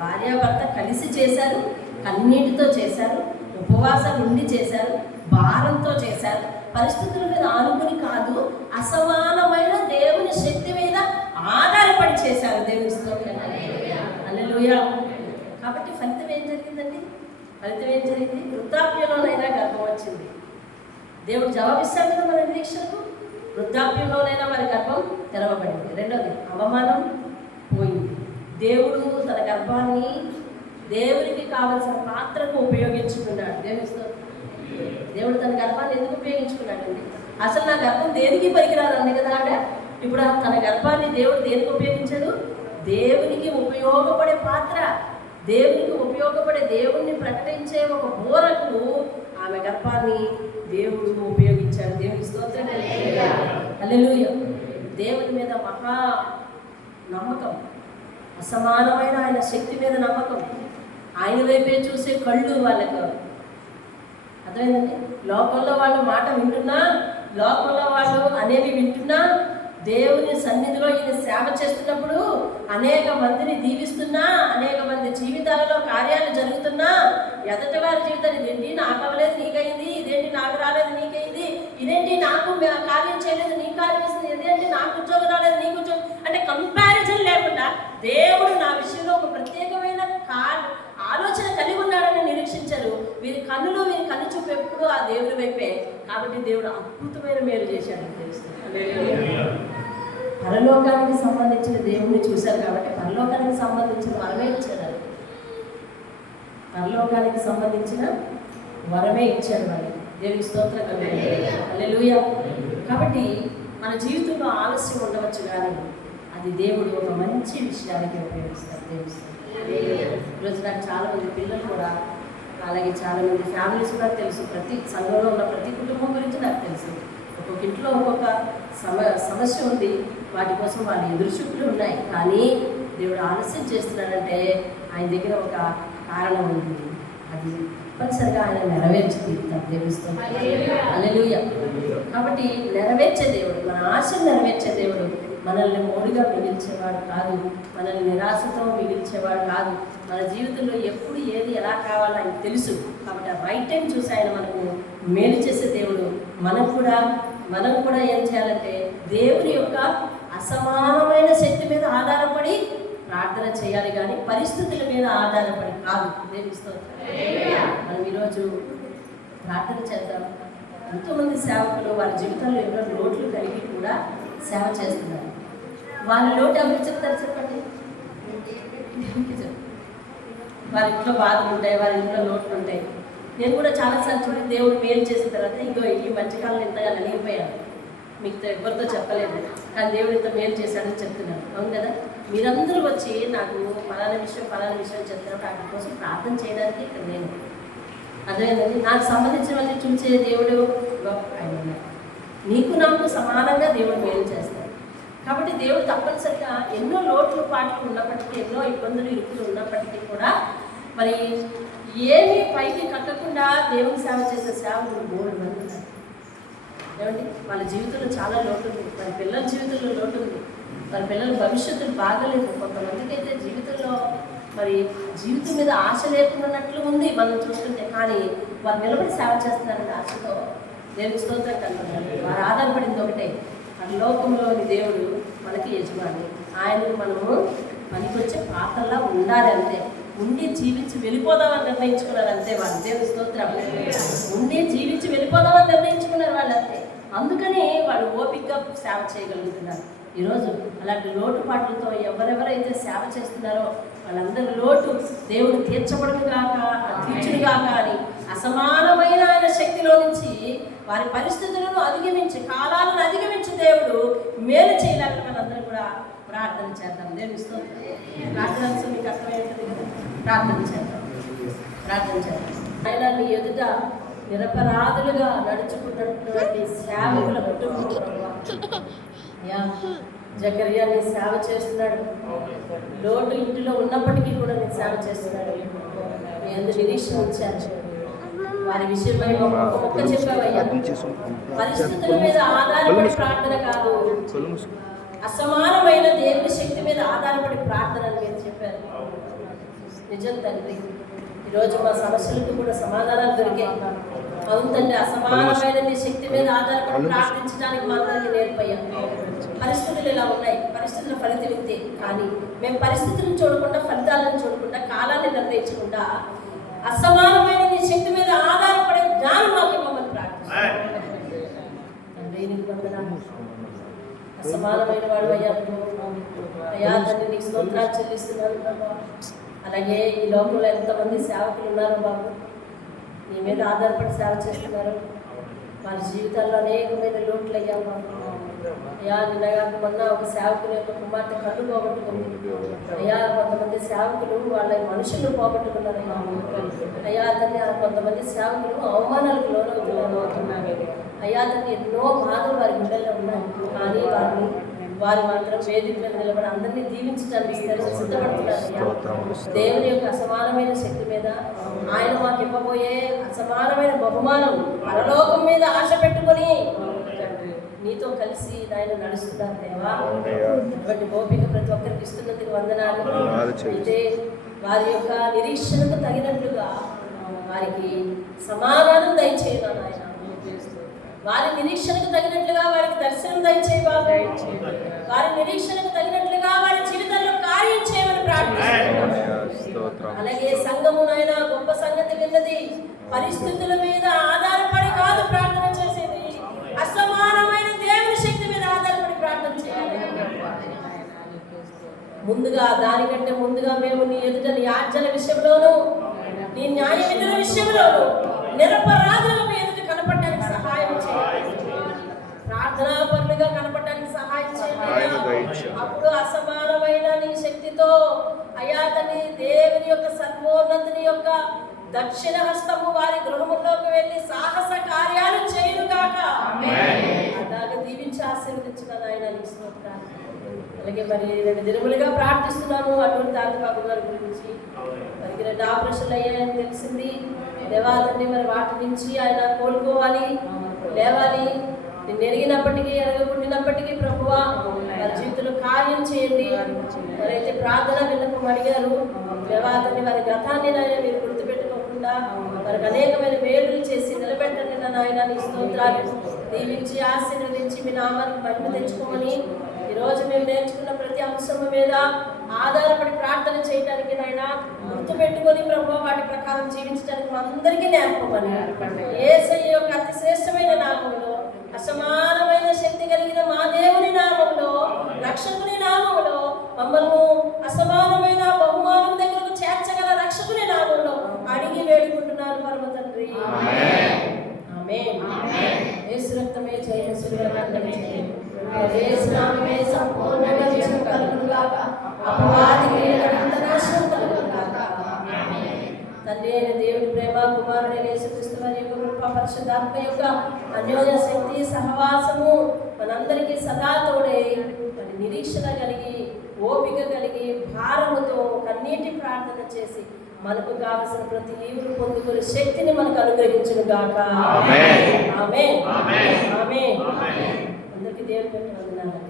భార్యాభర్త కలిసి చేశారు, కన్నీటితో చేశారు, ఉపవాసాలు ఉండి చేశారు, భారంతో చేశారు. పరిస్థితుల మీద ఆనుకుని కాదు, అసమానమైన దేవుని శక్తి మీద ఆధారపడి చేశారు. దేవుని స్తోత్రం. హల్లెలూయా. కాబట్టి ఫలితం ఏం జరిగిందండి? వృద్ధాప్యంలోనైనా గర్భం వచ్చింది. దేవుడు జవాబిస్తాడు కదా మన నిరీక్షణకు. వృద్ధాప్యంలోనైనా మరి గర్భం తెరవబడింది. రెండోది, అవమానం పోయింది. దేవుడు తన గర్భాన్ని దేవునికి కావలసిన పాత్రకు ఉపయోగించుకున్నాడు. దేవుడు తన గర్భాన్ని ఎందుకు ఉపయోగించుకున్నాడండి? అసలు నా గర్భం దేనికి పనికిరాదు అంది కదా అంటే, ఇప్పుడు తన గర్భాన్ని దేవుడు దేనికి ఉపయోగించాడు? దేవునికి ఉపయోగపడే పాత్ర, దేవునికి ఉపయోగపడే, దేవుణ్ణి ప్రకటించే ఒక బోరకు ఆమె గర్భాన్ని దేవుడు ఉపయోగించాడు. దేవునికి స్తోత్రం. హల్లెలూయా. దేవుని మీద మహా నమ్మకం, అసమానమైన ఆయన శక్తి మీద నమ్మకం, ఆయన వైపే చూసే కళ్ళు వాళ్ళకు. అర్థమైందండి? లోకంలో వాళ్ళు మాట వింటున్నా, లోకంలో వాళ్ళు అనేవి వింటున్నా, దేవుని సన్నిధిలో ఈయన సేవ చేస్తున్నప్పుడు అనేక మందిని దీవిస్తున్నా, అనేక మంది జీవితాలలో కార్యాలు జరుగుతున్నా, ఎదటి వారి జీవితాలు ఇదేంటి నాకు అవ్వలేదు నీకైంది, ఇదేంటి నాకు రాలేదు నీకైంది, ఇదేంటి నాకు కార్యం చేయలేదు నీకు కార్యం చేసింది, ఇదేంటి నాకు ఉద్యోగం రాలేదు నీకు ఉద్యోగం అంటే కంపారిజన్ లేకుండా దేవుడు నా విషయంలో ఒక ప్రత్యేకమైన ఆలోచన కలిగి ఉన్నాడని నిరీక్షించారు. వీరి కన్నులు, వీరి కన్ను చూపు ఎప్పుడు ఆ దేవుడి వైపే. కాబట్టి దేవుడు అద్భుతమైన మేలు చేశాడని తెలుస్తుంది. పరలోకానికి సంబంధించిన దేవుడిని చూశారు కాబట్టి పరలోకానికి సంబంధించిన వరమే ఇచ్చారు. పరలోకానికి సంబంధించిన వరమే ఇచ్చారు వాళ్ళు. దేవుని స్తోత్రం. హల్లెలూయా. కాబట్టి మన జీవితంలో ఆలస్యం ఉండవచ్చు, కానీ అది దేవుడు ఒక మంచి విషయానికి ఉపయోగిస్తారు. దేవుడు ఈరోజు నాకు చాలామంది పిల్లలు కూడా, అలాగే చాలామంది ఫ్యామిలీస్ కూడా తెలుసు. ప్రతి సంఘంలో ఉన్న ప్రతి కుటుంబం గురించి నాకు తెలుసు. ఒక్కొక్క ఇంట్లో ఒక్కొక్క సమస్య ఉంది, వాటి కోసం వాళ్ళ ఎదురుచూపులు ఉన్నాయి. కానీ దేవుడు ఆలస్యం చేస్తున్నాడంటే ఆయన దగ్గర ఒక కారణం ఉంది. అది తప్పనిసరిగా ఆయన నెరవేర్చి తీరుతాడు. దేవుడిస్తాం. హల్లెలూయా. కాబట్టి నెరవేర్చే దేవుడు, మన ఆశను నెరవేర్చే దేవుడు. మనల్ని మోడుగా మిగిల్చేవాడు కాదు, మనల్ని నిరాశతో మిగిల్చేవాడు కాదు. మన జీవితంలో ఎప్పుడు ఏది ఎలా కావాలో ఆయన తెలుసు. కాబట్టి ఆ రైట్ టైం చూసి ఆయన మనకు మేలు చేసే దేవుడు. మనం కూడా ఏం చేయాలంటే దేవుని యొక్క అసమానమైన శక్తి మీద ఆధారపడి ప్రార్థన చేయాలి, కానీ పరిస్థితుల మీద ఆధారపడి కాదు. దేవునితో మనం ఈరోజు ప్రార్థన చేద్దాం. ఎంతోమంది సేవకులు వారి జీవితంలో ఎన్నో లోట్లు కలిగి కూడా సేవ చేస్తున్నారు. వాళ్ళ లోటు ఎవరికి చెప్తారు చెప్పండి? వారి ఇంట్లో బాధలు ఉంటాయి, వారి ఇంట్లో లోట్లు ఉంటాయి. నేను కూడా చాలాసార్లు చూడండి, దేవుడు మేలు చేసిన తర్వాత ఇంకో ఈ మధ్యకాలంలో ఇంతగా నలిగిపోయాను, మీకు ఎవరితో చెప్పలేదు, కానీ దేవుడు ఇంత మేలు చేశాడని చెప్తున్నాను. అవును కదా? మీరందరూ వచ్చి నాకు ఫలానా విషయం చెప్తున్నప్పుడు వాటి కోసం ప్రార్థన చేయడానికి ఇక్కడ నేను అదేంటండి, నాకు సంబంధించిన వాళ్ళని చూసే దేవుడు ఆయన నీకు నాకు సమానంగా దేవుడు మేలు చేస్తాడు. కాబట్టి దేవుడు తప్పనిసరిగా ఎన్నో లోట్లు పాటలు ఉన్నప్పటికీ, ఎన్నో ఇబ్బందులు ఇరుకులు ఉన్నప్పటికీ కూడా మరి ఏమీ పైకి కట్టకుండా దేవుని సేవ చేసే సేవలు 3 మంది ఉన్నారు. ఏమండి, వాళ్ళ జీవితంలో చాలా లోటు ఉంది, వాళ్ళ పిల్లల జీవితంలో లోటు ఉంది, వాళ్ళ పిల్లల భవిష్యత్తులు బాగలేదు. కొంతమందికి అయితే జీవితంలో మరి జీవితం మీద ఆశ లేకున్నట్లు ఉంది మనం చూస్తుంటే, కానీ వారు నిలబడి సేవ చేస్తున్నారంటే ఆశతో దేవుని స్తోత్రం కలుగుతున్నారు. వారు ఆధారపడింది ఒకటే, పరలోకంలోని దేవుడు మనకి యజమాని. ఆయనకు మనము పనికొచ్చే పాత్రలా ఉండాలి అంతే. ఉండి జీవించి వెళ్ళిపోదామని నిర్ణయించుకున్నారు అంతే వాళ్ళు. దేవుని స్తోత్రం. ఉండి జీవించి వెళ్ళిపోదామని నిర్ణయించుకున్నారు వాళ్ళు అంతే. అందుకని వాళ్ళు ఓపికగా సేవ చేయగలుగుతున్నారు. ఈరోజు అలాంటి లోటుపాట్లతో ఎవరెవరైతే సేవ చేస్తున్నారో వాళ్ళందరి లోటు దేవుడు తీర్చుడుగాక అని అసమానమైన ఆయన శక్తిలో నుంచి వారి పరిస్థితులను అధిగమించి కాలాలను అధిగమించి దేవుడు మేలు చేయలేక వాళ్ళందరూ కూడా ప్రార్థన చేద్దాం. దేవుని స్తోత్రం. ప్రార్థన మీకు అర్థమవుతుంది కదా. ప్రార్థన చేద్దాం. ఆయన నీ ఎదుట నిరపరాధులుగా నడుచుకున్నటువంటి సేవకుల కుటుంబం జకర్యా నీ సేవ చేస్తున్నాడు. లోటు ఇంటిలో ఉన్నప్పటికీ కూడా నీ సేవ చేస్తున్నాడు. నీ ఎందుకు నిరీక్షణ ఉంచారు. వారి విషయమై ఒక్క చెప్పావయ్యా. పరిస్థితుల మీద ఆధారపడి ప్రార్థన కాదు, అసమానమైన దేవుని శక్తి మీద ఆధారపడి ప్రార్థన అని మీరు చెప్పారు. నిజం తండ్రి, ఈరోజు మా సమస్యలకు కూడా సమాధానాలు దొరికాయి. అవును తండ్రి, అసమానమైన నీ శక్తి మీద ఆధారపడి ప్రార్థించడానికి మా అందరికీ నేర్పయ్యాం. పరిస్థితులు ఇలా ఉన్నాయి, పరిస్థితుల ఫలితం ఇంతే. కానీ మేము పరిస్థితులను చూడకుండా, ఫలితాలను చూడకుండా, కాలాన్ని నిర్ణయించకుండా అసమానమైన నీ శక్తి మీద ఆధారపడే జ్ఞానం మాకు మమ్మల్ని ప్రార్థిస్తాం. అసమానమైన వాడు అయ్యా అయ్యా తండ్రి, నీకు స్తోత్రాలు చెల్లిస్తున్నాను బాబా. అలాగే ఈ లోకంలో ఎంతమంది సేవకులు ఉన్నారు బాబు, నీ మీద ఆధారపడి సేవ చేస్తున్నారు. వారి జీవితాల్లో అనేకమైన లోట్లు అయ్యా బాబు. అయ్యా నిన్నగా మొన్న ఒక సేవకుని యొక్క కుమార్తె కళ్ళు పోగొట్టుకుంది అయ్యా. కొంతమంది సేవకులు వాళ్ళ మనుషులు పోగొట్టుకున్నారు అయ్యా తండ్రి. కొంతమంది సేవకులు అవమానాలకు లోనవుతున్నారు అయ్యా తండ్రి. ఎన్నో బాధలు వారి గుండెల్లో ఉన్నాయి. కానీ వారు మాత్రం వేదిక మీద నిలబడి అందరినీ దీవించడానికి సిద్ధపడుతున్నారు అయ్యా. దేవుని యొక్క అసమానమైన శక్తి మీద, ఆయన మాకు ఇవ్వబోయే అసమానమైన బహుమానం పరలోకం మీద ఆశ పెట్టుకొని నీతో కలిసి ఆయన నడుస్తున్నారు దేవా. అటువంటి ఓపిక ప్రతి ఒక్కరికి ఇస్తున్నందుకు వందనాలు. అయితే వారి యొక్క నిరీక్షణకు తగినట్లుగా వారికి సమాధానం దయచేయను ఆయన. వారి నిరీక్షణకు తగినట్లుగా వారికి దర్శనం దయచేయి బాబు. వారి నిరీక్షణకు తగినట్లుగా వారి జీవితంలో కార్యం చేయమని ప్రార్థిస్తున్నాను. అలాగే సంఘము నాయన గొప్ప సంగతి విన్నది. పరిస్థితుల మీద ఆధారపడి కాదు ప్రార్థన చేసేది, అసమానమైన దేవుని శక్తి మీద ఆధారపడి ప్రార్థన చేయాలి. ముందుగా దానికంటే ముందుగా మేము నీ ఎదుట నీ ఆజ్ఞల విషయంలోనూ, నీ న్యాయ విధుల విషయంలోనూ నిరపరాధులుగా మీ ఎదుట కనపడడానికి సహాయం చేయాలి. ప్రార్థనా పరులుగా కనపడడానికి సహాయం చేయాలి. అప్పుడు అసమానమైన నీ శక్తితో అయ్యా తండ్రి, దేవుని యొక్క సర్వోన్నతిని యొక్క దక్షిణ హస్తము వారి గృహములోకి వెళ్ళి సాహస కార్యాలు చేయను కాక. అలాగే దీవించి ఆశీర్వదించున్నాను ఆయన. అలాగే మరి 2 దినములుగా ప్రార్థిస్తున్నాము అటువంటి తాతబాబు గారి గురించి. మనకి 2 ఆపరేషన్లు అయ్యాయని తెలిసింది దేవాదండి. మరి వాటి నుంచి ఆయన కోలుకోవాలి, లేవాలి. నేను ఎరిగినప్పటికీ ఎరగకుండినప్పటికీ ప్రభువా వారి జీవితంలో కార్యం చేయండి. మరైతే ప్రార్థన విన్నపం అడిగారు దేవాదండి, వారి గతాన్ని నాయన మీరు గుర్తుపెట్టుకోకుండా వారికి అనేకమైన మేలులు చేసి నిలబెట్టండి నాయన. నీ స్తోత్రాలు దీవించి ఆశీర్వదించి మీ నామానికి మహిమ తెచ్చుకోమని ఈరోజు మేము నేర్చుకున్న ప్రతి అంశం మీద ఆధారపడి ప్రార్థన చేయడానికి నాయన గుర్తుపెట్టుకొని ప్రభు వాటి ప్రకారం జీవించడానికి అందరికీ నేర్పమని యేసయ్య యొక్క అతి శ్రేష్టమైన నామంలో, అసమానమైన శక్తి కలిగిన మా దేవుని నామంలో, రక్షకుని నామంలో, మమ్మల్ని అసమానమైన బహుమానం దగ్గరకు చేర్చగల రక్షకుని నామంలో అడిగి వేడుకుంటున్నారు పరమ తండ్రి. ఆమేన్. యేసు రక్తమే జయ సురగంధమే యేసు నామమే సంపూర్ణంగా విజయం కలుగుగాక. అపవాదికి నాశనం కలుగుగాక. తండ్రి అయిన దేవుని ప్రేమ, కుమారుడైన యేసుక్రీస్తు వారి యొక్క కృప, పరిశుద్ధాత్మ యొక్క అన్యోన్య శక్తి సహవాసము మనందరికీ సదా తోడై మరి నిరీక్షణ కలిగి, ఓపిక కలిగి, భారముతో కన్నీటి ప్రార్థన చేసి మనకు కావలసిన ప్రతి ఈవులు పొందుకునే శక్తిని మనకు అనుగ్రహించును గాక. ఆమేన్. ఆమేన్. ఆమేన్. అందరికీ దేవుని వందనాలు.